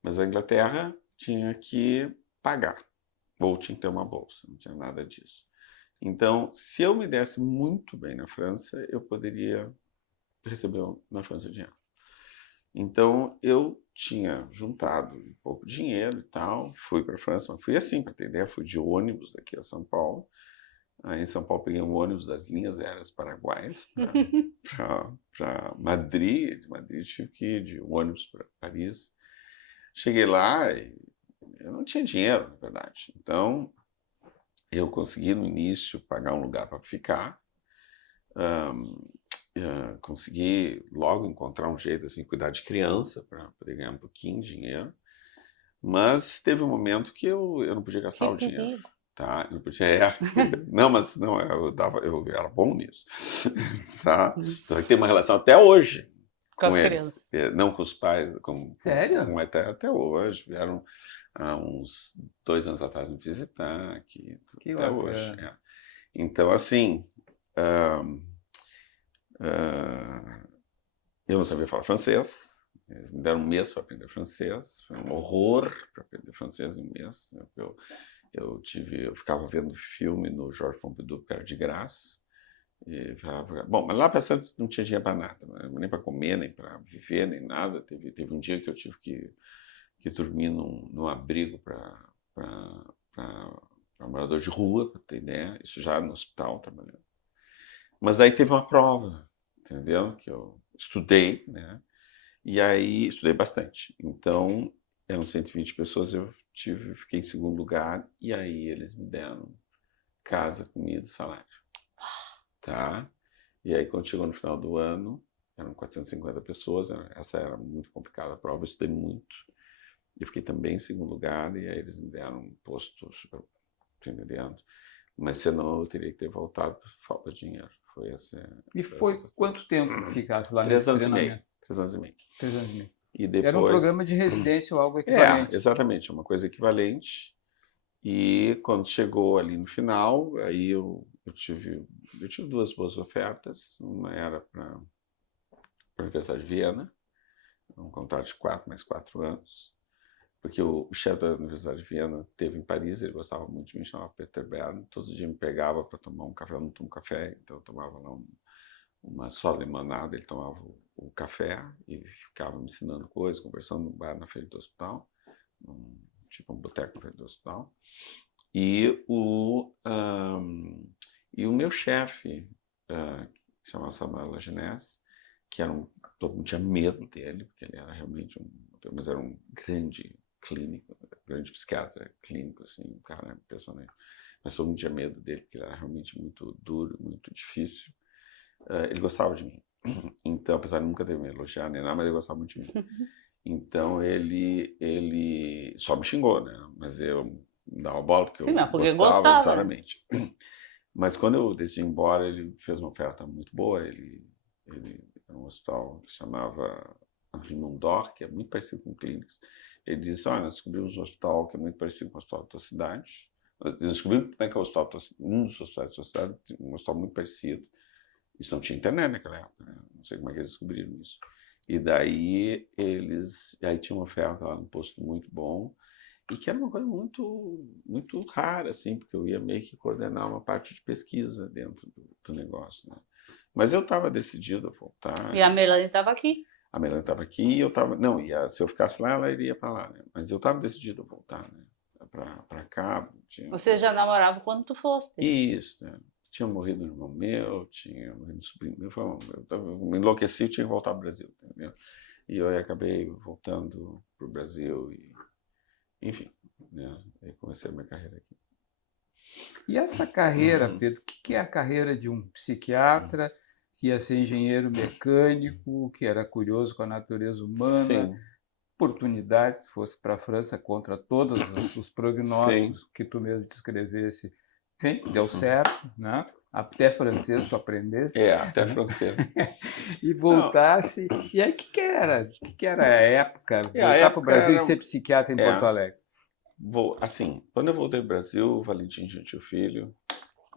Mas a Inglaterra tinha que pagar, ou tinha que ter uma bolsa, não tinha nada disso. Então, se eu me desse muito bem na França, eu poderia receber na França dinheiro. Então, eu tinha juntado um pouco de dinheiro e tal, fui para a França, mas fui assim, para ter ideia, fui de ônibus daqui a São Paulo. Aí em São Paulo peguei um ônibus das linhas aéreas paraguaias para Madrid. De Madrid tive que ir de ônibus para Paris. Cheguei lá e eu não tinha dinheiro, na verdade. Então, eu consegui no início pagar um lugar para ficar. Consegui logo encontrar um jeito assim, cuidar de criança para poder ganhar um pouquinho de dinheiro. Mas teve um momento que eu não podia gastar o dinheiro. Tá? Eu não podia, eu era bom nisso. Tá? Então, tem uma relação até hoje com eles. Não com os pais. Sério? Até hoje. Vieram há uns 2 anos atrás me visitar aqui. Que até bacana. hoje. Então, assim, eu não sabia falar francês. Eles me deram 1 mês para aprender francês. Foi um horror para aprender francês em 1 mês. Eu ficava vendo filme no Georges Pompidou, que era de graça. Bom, mas lá para Santos não tinha dinheiro para nada, nem para comer, nem para viver, nem nada. Teve um dia que eu tive que dormir num abrigo para morador de rua, para ter ideia. Isso já no hospital trabalhando. Mas daí teve uma prova, entendeu? Que eu estudei, né? E aí estudei bastante. Então, eram 120 pessoas, fiquei em 2º lugar, e aí eles me deram casa, comida e salário. Tá? E aí, quando chegou no final do ano, eram 450 pessoas, essa era muito complicada a prova, eu estudei muito. Eu fiquei também em 2º lugar, e aí eles me deram um posto super, entendendo? Mas senão eu teria que ter voltado por falta de dinheiro. Foi quanto tempo que ficasse lá 3 nesse anos treinamento? 3 anos e meio. 3 anos e meio. E depois, era um programa de residência ou algo equivalente. Exatamente, uma coisa equivalente. E quando chegou ali no final, aí eu tive 2 boas ofertas. Uma era para a Universidade de Viena, um contrato de 4 mais 4 anos, porque o chefe da Universidade de Viena esteve em Paris, ele gostava muito de mim, chamava Peter Bern, todos os dias me pegava para tomar um café, eu não tomo café, então eu tomava lá só limonada, ele tomava o café e ficava me ensinando coisas, conversando no bar na frente do hospital, tipo um boteco na frente do hospital. E o meu chefe, que se chamava Samuel Lagenés, que todo mundo tinha medo dele, porque ele era realmente mas era um grande clínico, grande psiquiatra clínico, assim, um cara impressionante. Mas todo mundo tinha medo dele, porque ele era realmente muito duro, muito difícil. Ele gostava de mim. Então, apesar de nunca ter me elogiado nem nada, mas ele gostava muito de mim. Então, ele só me xingou, né? Mas eu não dava bola, porque eu gostava, exatamente. Mas quando eu decidi ir embora, ele fez uma oferta muito boa. Ele era um hospital que se chamava Rimondor, que é muito parecido com clínicas. Ele disse, olha, nós descobrimos um hospital que é muito parecido com o hospital da tua cidade. Nós descobrimos como é que é o hospital, um dos hospitais da tua cidade, um hospital muito parecido. Isso não tinha internet naquela época, né? Não sei como é que eles descobriram isso. E daí aí tinha uma oferta lá no posto muito bom, e que era uma coisa muito, muito rara, assim, porque eu ia meio que coordenar uma parte de pesquisa dentro do negócio, né? Mas eu estava decidido a voltar. E a Melanie estava aqui. A Melanie estava aqui e eu estava... Não, se eu ficasse lá, ela iria para lá, né? Mas eu estava decidido a voltar, né? Para cá. Você já namorava quando tu foste? Isso, né? Tinha morrido um irmão meu, tinha morrido um sobrinho meu. Eu me enlouqueci e tinha que voltar ao Brasil, entendeu? E eu acabei voltando para o Brasil e, enfim, né? Eu comecei a minha carreira aqui. E essa carreira, Pedro, o que é a carreira de um psiquiatra que ia ser engenheiro mecânico, que era curioso com a natureza humana, Sim. oportunidade que fosse para a França contra todos os prognósticos que tu mesmo descrevesse? Enfim, deu certo, né? Até francês tu aprendesse. Até francês. E voltasse. Não. E aí, o que era? O que era a época? Voltar para o Brasil e ser psiquiatra em Porto Alegre? Assim, quando eu voltei para o Brasil, o Valentim Gentil Filho,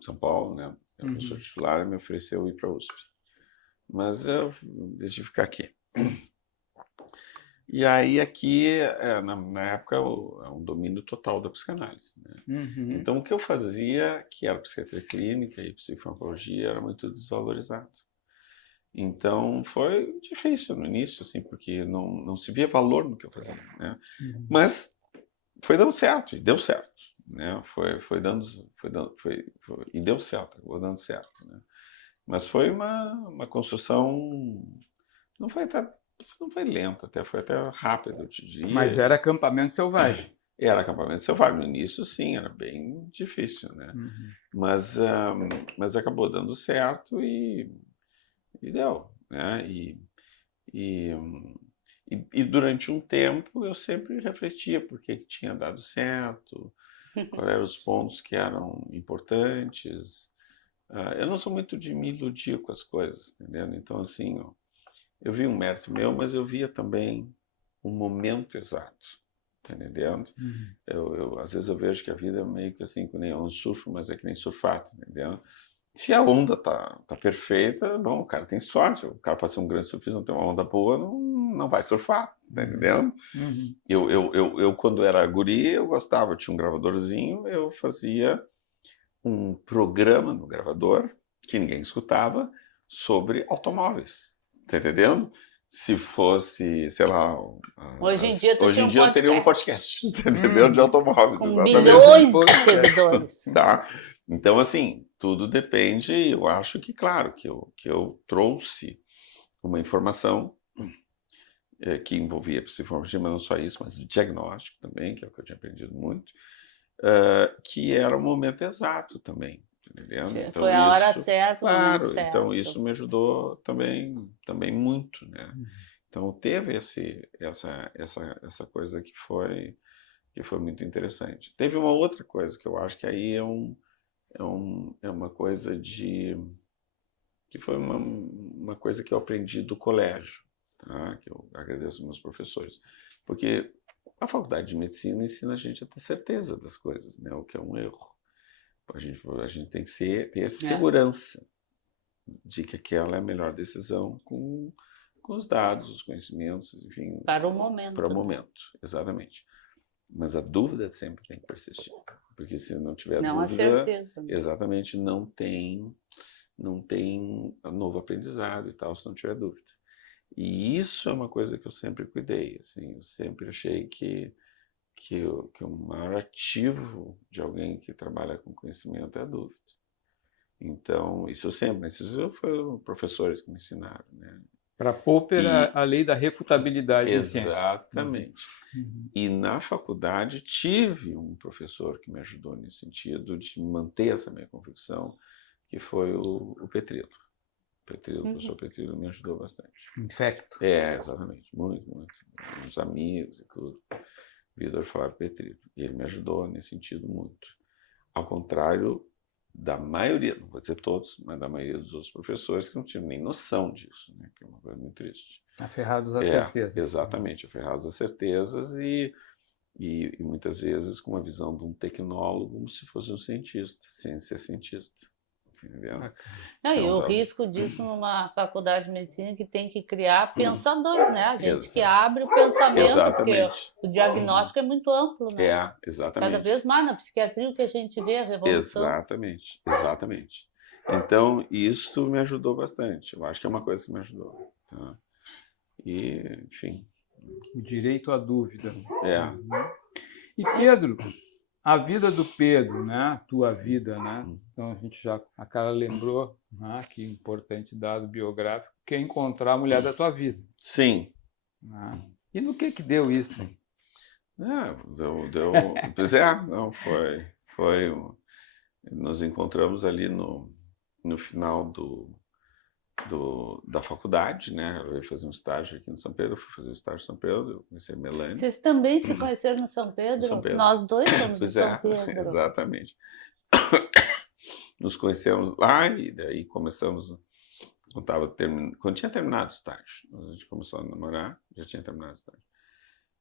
São Paulo, né? Eu professor titular, me ofereceu ir para a USP. Mas eu decidi ficar aqui. E aí aqui, na época, é um domínio total da psicanálise, né? Então o que eu fazia, que era psiquiatria clínica e psicofarmacologia, era muito desvalorizado. Então foi difícil no início, assim, porque não se via valor no que eu fazia, né? Mas foi dando certo, e deu certo, né? E deu certo, acabou dando certo, né? Mas foi uma construção, não foi lenta, foi até rápido, eu te diria. Mas era acampamento selvagem. Era acampamento selvagem. No início, sim, era bem difícil, né? Mas acabou dando certo e deu, né? E durante um tempo eu sempre refletia por que tinha dado certo, quais eram os pontos que eram importantes. Eu não sou muito de me iludir com as coisas, entendeu? Então, assim, eu vi um mérito meu, mas eu via também um momento exato, tá entendendo? Às vezes eu vejo que a vida é meio que assim, que nem eu não surfo, mas é que nem surfar, tá entendendo? Se a onda tá perfeita, bom, o cara tem sorte, o cara pode ser um grande surfista, não tem uma onda boa, não vai surfar, tá entendendo? Eu, quando era guri, eu gostava, eu tinha um gravadorzinho, eu fazia um programa no gravador, que ninguém escutava, sobre automóveis, tá entendendo? Se fosse, sei lá... Hoje em dia eu teria um podcast, tá entendendo? De automóveis. Com milhões de seguidores. Tá? Então, assim, tudo depende, eu acho que, claro, que eu trouxe uma informação que envolvia psicofarmacologia, mas não só isso, mas diagnóstico também, que é o que eu tinha aprendido muito, que era o momento exato também, entendendo? Então, foi a hora certa, claro, certo. Então isso me ajudou também muito, né? Então teve essa coisa que foi muito interessante. Teve uma outra coisa que eu acho que aí é uma coisa que foi uma coisa que eu aprendi do colégio, tá? Que eu agradeço aos meus professores, porque a faculdade de medicina ensina a gente a ter certeza das coisas, né? O que é um erro. A gente tem que ter a segurança de que aquela é a melhor decisão com os dados, os conhecimentos, enfim. Para o momento. Para o momento, exatamente. Mas a dúvida sempre tem que persistir, porque se não tiver dúvida, há certeza. Exatamente, não tem novo aprendizado e tal, se não tiver dúvida. E isso é uma coisa que eu sempre cuidei, assim, eu sempre achei que o maior ativo de alguém que trabalha com conhecimento é a dúvida. Então, mas isso foram professores que me ensinaram, né? Para Popper, a lei da refutabilidade em ciência. Exatamente. E na faculdade tive um professor que me ajudou nesse sentido, de manter essa minha convicção, que foi o Petrilo. O professor Petrilo me ajudou bastante. Infecto. Exatamente. Muito. Uns amigos e tudo. Vitor Flávio Petrilo. E ele me ajudou nesse sentido muito. Ao contrário da maioria, não vou dizer todos, mas da maioria dos outros professores que não tinham nem noção disso, né? Que é uma coisa muito triste. Aferrados às certezas. Exatamente, aferrados às certezas e muitas vezes com uma visão de um tecnólogo como se fosse um cientista, sem ser cientista. E o risco disso numa faculdade de medicina que tem que criar pensadores, né? A gente que abre o pensamento, porque o diagnóstico é muito amplo, né? Exatamente. Cada vez mais na psiquiatria o que a gente vê, a revolução. Exatamente. Então, isso me ajudou bastante. Eu acho que é uma coisa que me ajudou. Tá? E, enfim. O direito à dúvida. Uhum. E Pedro, a vida do Pedro, né? A tua vida, né? Então a cara lembrou, né? Que importante dado biográfico, que é encontrar a mulher da tua vida. Sim. Né? E no que deu isso? Pois não, foi. Nos encontramos ali no final da faculdade, né? Eu ia fazer um estágio aqui no São Pedro, eu fui fazer um estágio em São Pedro, eu conheci a Melanie. Vocês também se conheceram no São Pedro? São Pedro. Nós dois somos de São Pedro. Exatamente. Nos conhecemos lá e daí começamos, quando tinha terminado o estágio, a gente começou a namorar, já tinha terminado o estágio.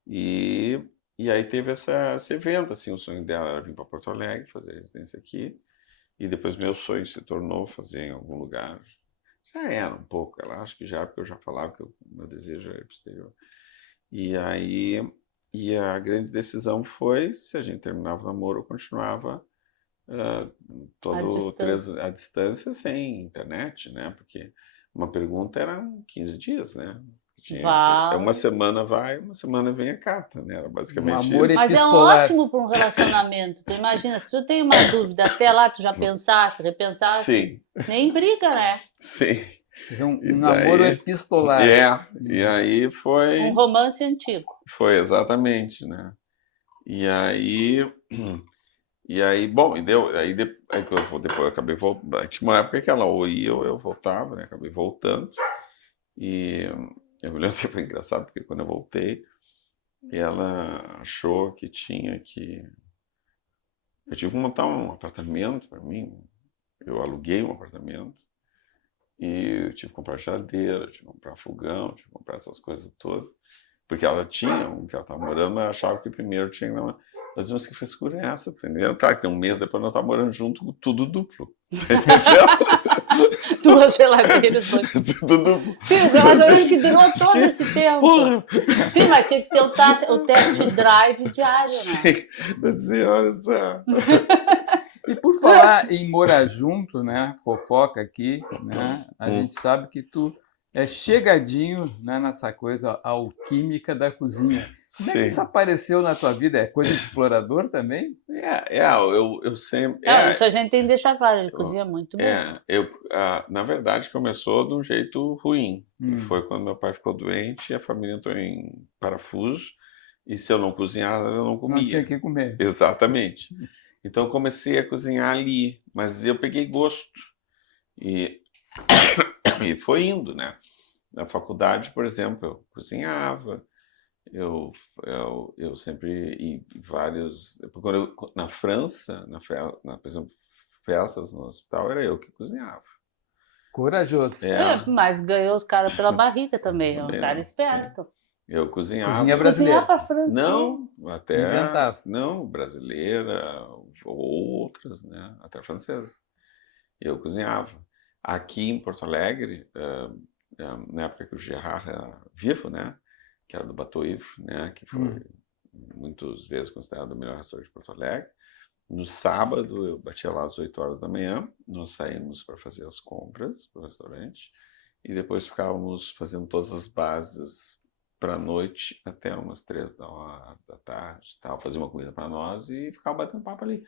E aí teve esse evento, assim, o sonho dela era vir para Porto Alegre, fazer residência aqui, e depois meu sonho se tornou fazer em algum lugar. Já era um pouco, ela acho que já, porque eu já falava que o meu desejo era ir para o exterior. E aí, a grande decisão foi se a gente terminava o namoro ou continuava à distância sem internet, né? Porque uma pergunta era 15 dias, né? Uma semana vai, uma semana vem a carta, né? Era basicamente isso. Mas é ótimo para um relacionamento. Tu imagina, se tu tem uma dúvida, até lá tu já pensaste, repensaste, Sim. Nem briga, né? Sim. Um namoro epistolar. E aí foi... Um romance antigo. Foi, exatamente, né? E aí, bom, depois eu acabei voltando. Tinha uma época que ela ou ia ou eu voltava, né? Acabei voltando. E eu me lembro que foi engraçado, porque quando eu voltei, ela achou que tinha que... Eu tive que montar um apartamento para mim. Eu aluguei um apartamento. E eu tive que comprar geladeira, tive que comprar fogão, tive que comprar essas coisas todas. Porque ela tinha um que ela estava morando, mas eu achava que primeiro tinha que... Nós vimos que frescura é essa, entendeu? Claro que um mês depois nós estávamos morando junto com tudo duplo. Entendeu? 2 geladeiras. Tudo duplo. Sim, o relacionamento que durou todo esse tempo. Porra. Sim, mas tinha que ter o test drive diário, né? Sim, olha só. E por falar em morar junto, né? Fofoca aqui, né? A gente sabe que tu é chegadinho, né, nessa coisa alquímica da cozinha. Como é que isso apareceu na tua vida? É coisa de explorador também? Eu sempre... isso a gente tem que deixar claro, ele cozinha muito bem. Na verdade, começou de um jeito ruim. Foi quando meu pai ficou doente e a família entrou em parafuso. E se eu não cozinhava, eu não comia. Não tinha que comer. Exatamente. Então, eu comecei a cozinhar ali. Mas eu peguei gosto. E foi indo, né? Na faculdade, por exemplo, eu cozinhava. Eu sempre na França, por exemplo, festas no hospital, era eu que cozinhava. Corajoso. Mas ganhou os caras pela barriga também, é um cara esperto. Sim. Eu cozinhava. Cozinha brasileira. Cozinhar para França. Não, até inventava. Não, brasileira ou outras, né? Até francesa. Eu cozinhava. Aqui em Porto Alegre, na época que o Gerard era vivo, né? Que era do Bateau Ivre, né? Que foi muitas vezes considerado o melhor restaurante de Porto Alegre. No sábado, eu batia lá às 8 horas da manhã, nós saímos para fazer as compras para o restaurante e depois ficávamos fazendo todas as bases para a noite até umas 3 da tarde, fazia uma comida para nós e ficava batendo papo ali.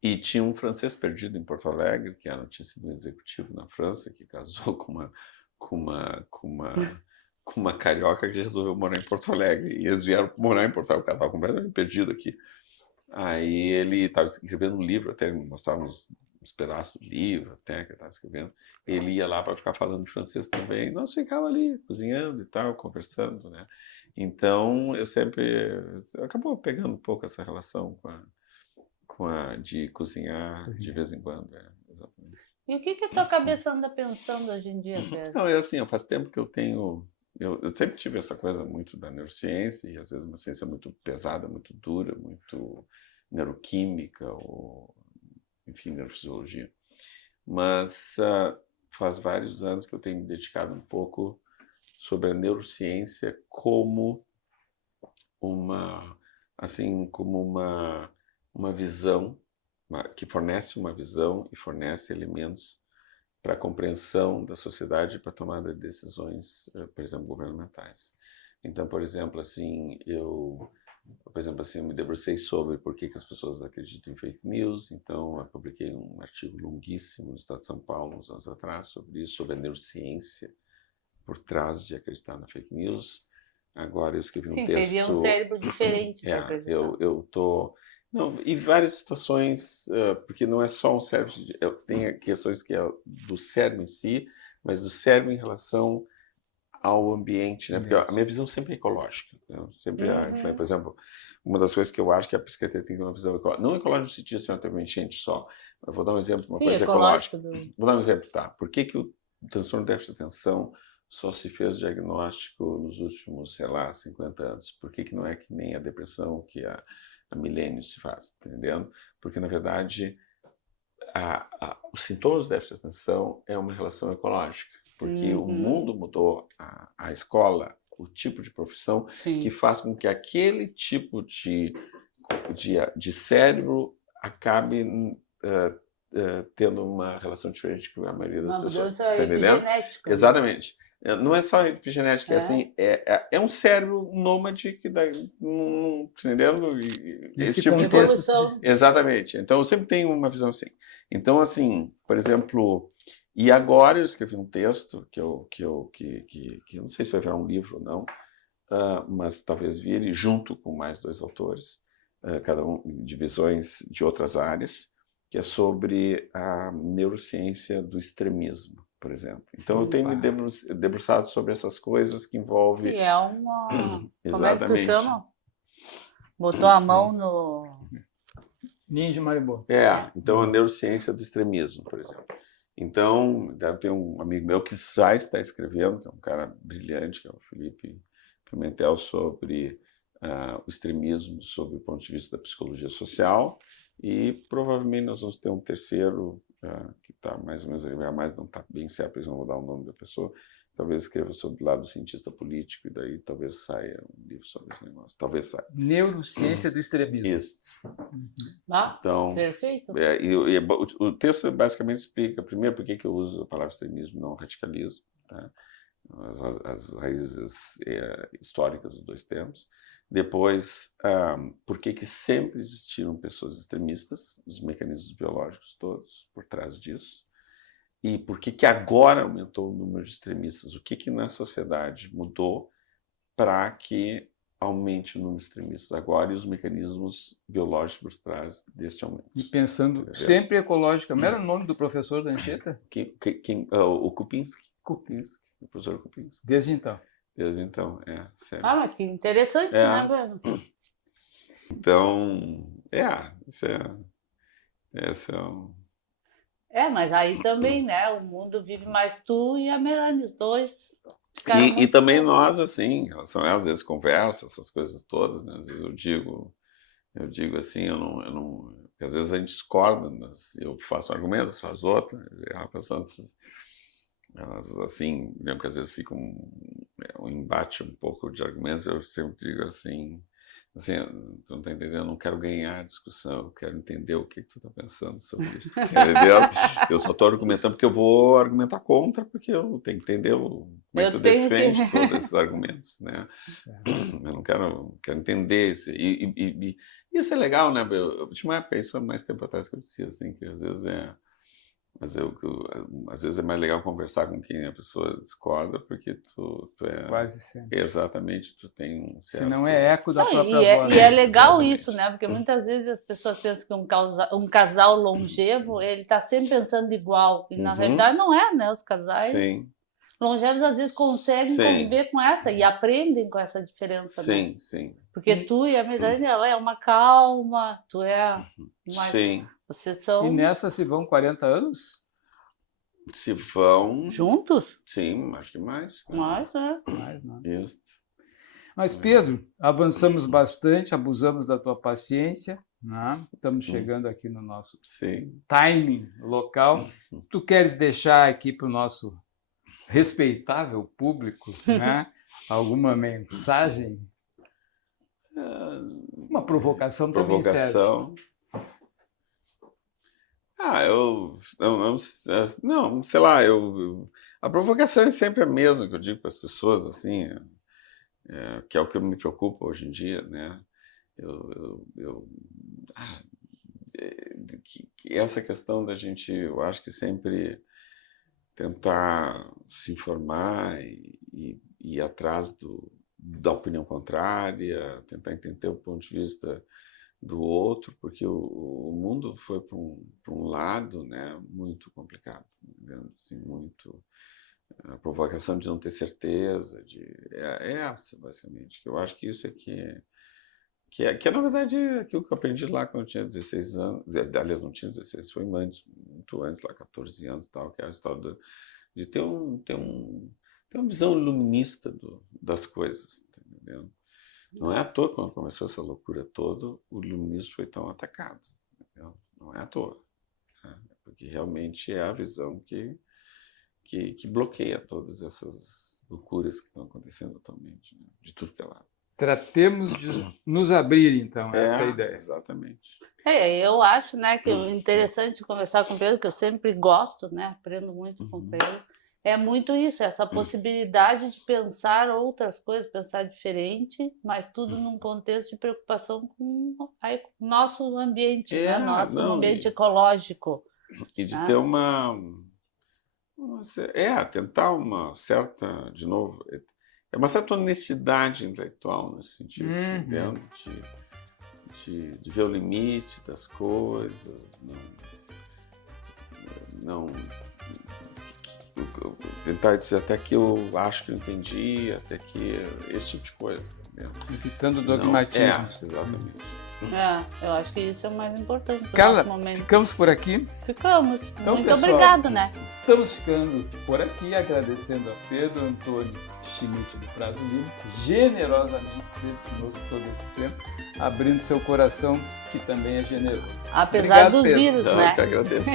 E tinha um francês perdido em Porto Alegre, que tinha sido um executivo na França, que casou com uma carioca que resolveu morar em Porto Alegre. E eles vieram morar em Porto Alegre, o cara estava completamente perdido aqui. Aí ele estava escrevendo um livro, até mostrava uns pedaços do livro, até que ele estava escrevendo. Ele ia lá para ficar falando francês também. Nós ficávamos ali, cozinhando e tal, conversando, né? Então, acabou pegando um pouco essa relação de cozinhar de vez em quando. Exatamente. E o que a tua cabeça anda pensando hoje em dia, Pedro? Não, assim, faz tempo que eu tenho eu sempre tive essa coisa muito da neurociência, e às vezes uma ciência muito pesada, muito dura, muito neuroquímica, ou enfim, neurofisiologia. Mas faz vários anos que eu tenho me dedicado um pouco sobre a neurociência como uma visão, que fornece uma visão e fornece elementos para a compreensão da sociedade e para a tomada de decisões, por exemplo, governamentais. Então, por exemplo, eu me debrucei sobre por que as pessoas acreditam em fake news. Então, eu publiquei um artigo longuíssimo no Estado de São Paulo, uns anos atrás, sobre isso, sobre a neurociência por trás de acreditar na fake news. Agora eu escrevi um texto... Sim, teria um cérebro diferente para acreditar. Eu estou... Não, e várias situações, porque não é só um cérebro, tem questões que é do cérebro em si, mas do cérebro em relação ao ambiente, né? Porque a minha visão sempre é ecológica, né? Sempre por exemplo, uma das coisas que eu acho que a psiquiatria tem que ter uma visão ecológica, não ecológica no sentido de ser um termo só, mas vou dar um exemplo, uma coisa ecológica. Vou dar um exemplo, tá? Por que o transtorno de déficit de atenção só se fez diagnóstico nos últimos, 50 anos? Por que não é que nem a depressão que a milênios se faz, entendendo? Porque, na verdade, os sintomas de déficit de atenção é uma relação ecológica, porque o mundo mudou, a escola, o tipo de profissão, que faz com que aquele tipo de cérebro acabe tendo uma relação diferente com a maioria das pessoas. Tá entendendo? Exatamente. Não é só epigenética, é um cérebro nômade que dá, entendendo? Esse tipo de coisa. Exatamente. Então eu sempre tenho uma visão assim. Então, assim, por exemplo, e agora eu escrevi um texto que eu não sei se vai virar um livro ou não, mas talvez vire junto com mais 2 autores, cada um de visões de outras áreas, que é sobre a neurociência do extremismo, por exemplo. Então eu tenho me debruçado sobre essas coisas que envolvem... Que é uma... Como é que tu chama? Botou a mão no... Ninho de Maribor. Então a neurociência do extremismo, por exemplo. Então, tem um amigo meu que já está escrevendo, que é um cara brilhante, que é o Felipe Pimentel, sobre o extremismo, sob o ponto de vista da psicologia social, e provavelmente nós vamos ter um terceiro, que está mais ou menos ali, mas não está bem certo, eles não vão dar o nome da pessoa, talvez escreva sobre o lado do cientista político, e daí talvez saia um livro sobre esse negócio, talvez saia. Neurociência do extremismo. Isso. Então, perfeito. O texto basicamente explica, primeiro, por que eu uso a palavra extremismo, não radicalismo, tá? As raízes históricas dos 2 termos. Depois, por que sempre existiram pessoas extremistas, os mecanismos biológicos todos por trás disso. E por que agora aumentou o número de extremistas? O que na sociedade mudou para que aumente o número de extremistas agora e os mecanismos biológicos por trás deste aumento? E pensando sempre ecológica. Não era o nome do professor da Anchieta? O Kupinski. O professor Kupinski. Desde então. Sério. Mas que interessante, né, Bruno? Então, mas aí também, né, o mundo vive mais tu e a Melanie, os dois. E também nós, assim, em relação a às vezes conversa, essas coisas todas, né? Às vezes eu digo assim, eu não porque às vezes a gente discorda, mas eu faço argumentos, faz outra, elas assim, lembro que às vezes fica um embate um pouco de argumentos, eu sempre digo assim, tu não está entendendo, eu não quero ganhar a discussão, eu quero entender o que tu está pensando sobre isso, entendeu? Eu só estou argumentando porque eu vou argumentar contra, porque eu tenho que entender como é que tu defende todos esses argumentos, né? Eu não quero entender isso, e isso é legal, né? Tinha uma época, isso há mais tempo atrás que eu dizia assim, que às vezes às vezes é mais legal conversar com quem a pessoa discorda, porque tu é... Quase sempre. Exatamente, tu tem um certo... Se não é eco da própria voz. E é legal isso, né? Porque muitas vezes as pessoas pensam que um casal longevo, ele está sempre pensando igual. E na realidade não é, né? Os casais longevos às vezes conseguem conviver com essa e aprendem com essa diferença. Né? Porque tu e a Melanie, ela é uma calma, tu é uma... Vocês são... E nessa se vão 40 anos? Se vão... Juntos? Sim, acho que mais. Mais, né? Mais, né? Isso. Mas, Pedro, avançamos bastante, abusamos da tua paciência, né? Estamos chegando aqui no nosso timing local. Tu queres deixar aqui para o nosso respeitável público, né? Alguma mensagem? Uma provocação também serve. Não, sei lá, a provocação é sempre a mesma que eu digo para as pessoas, assim, que é o que eu me preocupo hoje em dia, né? Que essa questão da gente, eu acho que sempre tentar se informar e ir atrás da opinião contrária, tentar entender o ponto de vista do outro, porque o mundo foi para um lado, né, muito complicado, assim, muito a provocação de não ter certeza, é essa basicamente, que eu acho que isso é que é na verdade aquilo que eu aprendi lá quando eu tinha 16 anos, aliás não tinha 16, foi muito antes, lá 14 anos e tal, que é a história de ter uma visão iluminista das coisas, tá entendendo? Não é à toa, quando começou essa loucura toda, o iluminismo foi tão atacado. Entendeu? Não é à toa. Né? Porque realmente é a visão que bloqueia todas essas loucuras que estão acontecendo atualmente, né? De tudo que é lado. Tratemos de nos abrir, então, essa é a ideia. Exatamente. Eu acho, né, que o interessante de conversar com o Pedro, que eu sempre gosto, né, aprendo muito com o Pedro, é muito isso, essa possibilidade de pensar outras coisas, pensar diferente, mas tudo num contexto de preocupação com o nosso ambiente, né? Nosso ambiente ecológico. E de ter tentar uma certa, de novo, uma certa honestidade intelectual nesse sentido, entendeu? De ver o limite das coisas, não tentar dizer até que eu acho que eu entendi, até que esse tipo de coisa, entendeu? Evitando dogmatismos. Exatamente. Eu acho que isso é o mais importante no Carla, nosso momento. Ficamos por aqui? Ficamos. Então, muito pessoal, obrigado, né? Estamos ficando por aqui, agradecendo a Pedro Antônio Schmidt do Prado Livre, generosamente esteve conosco todo esse tempo, abrindo seu coração, que também é generoso. Apesar Obrigado, dos Pedro. vírus, né? Eu que agradeço.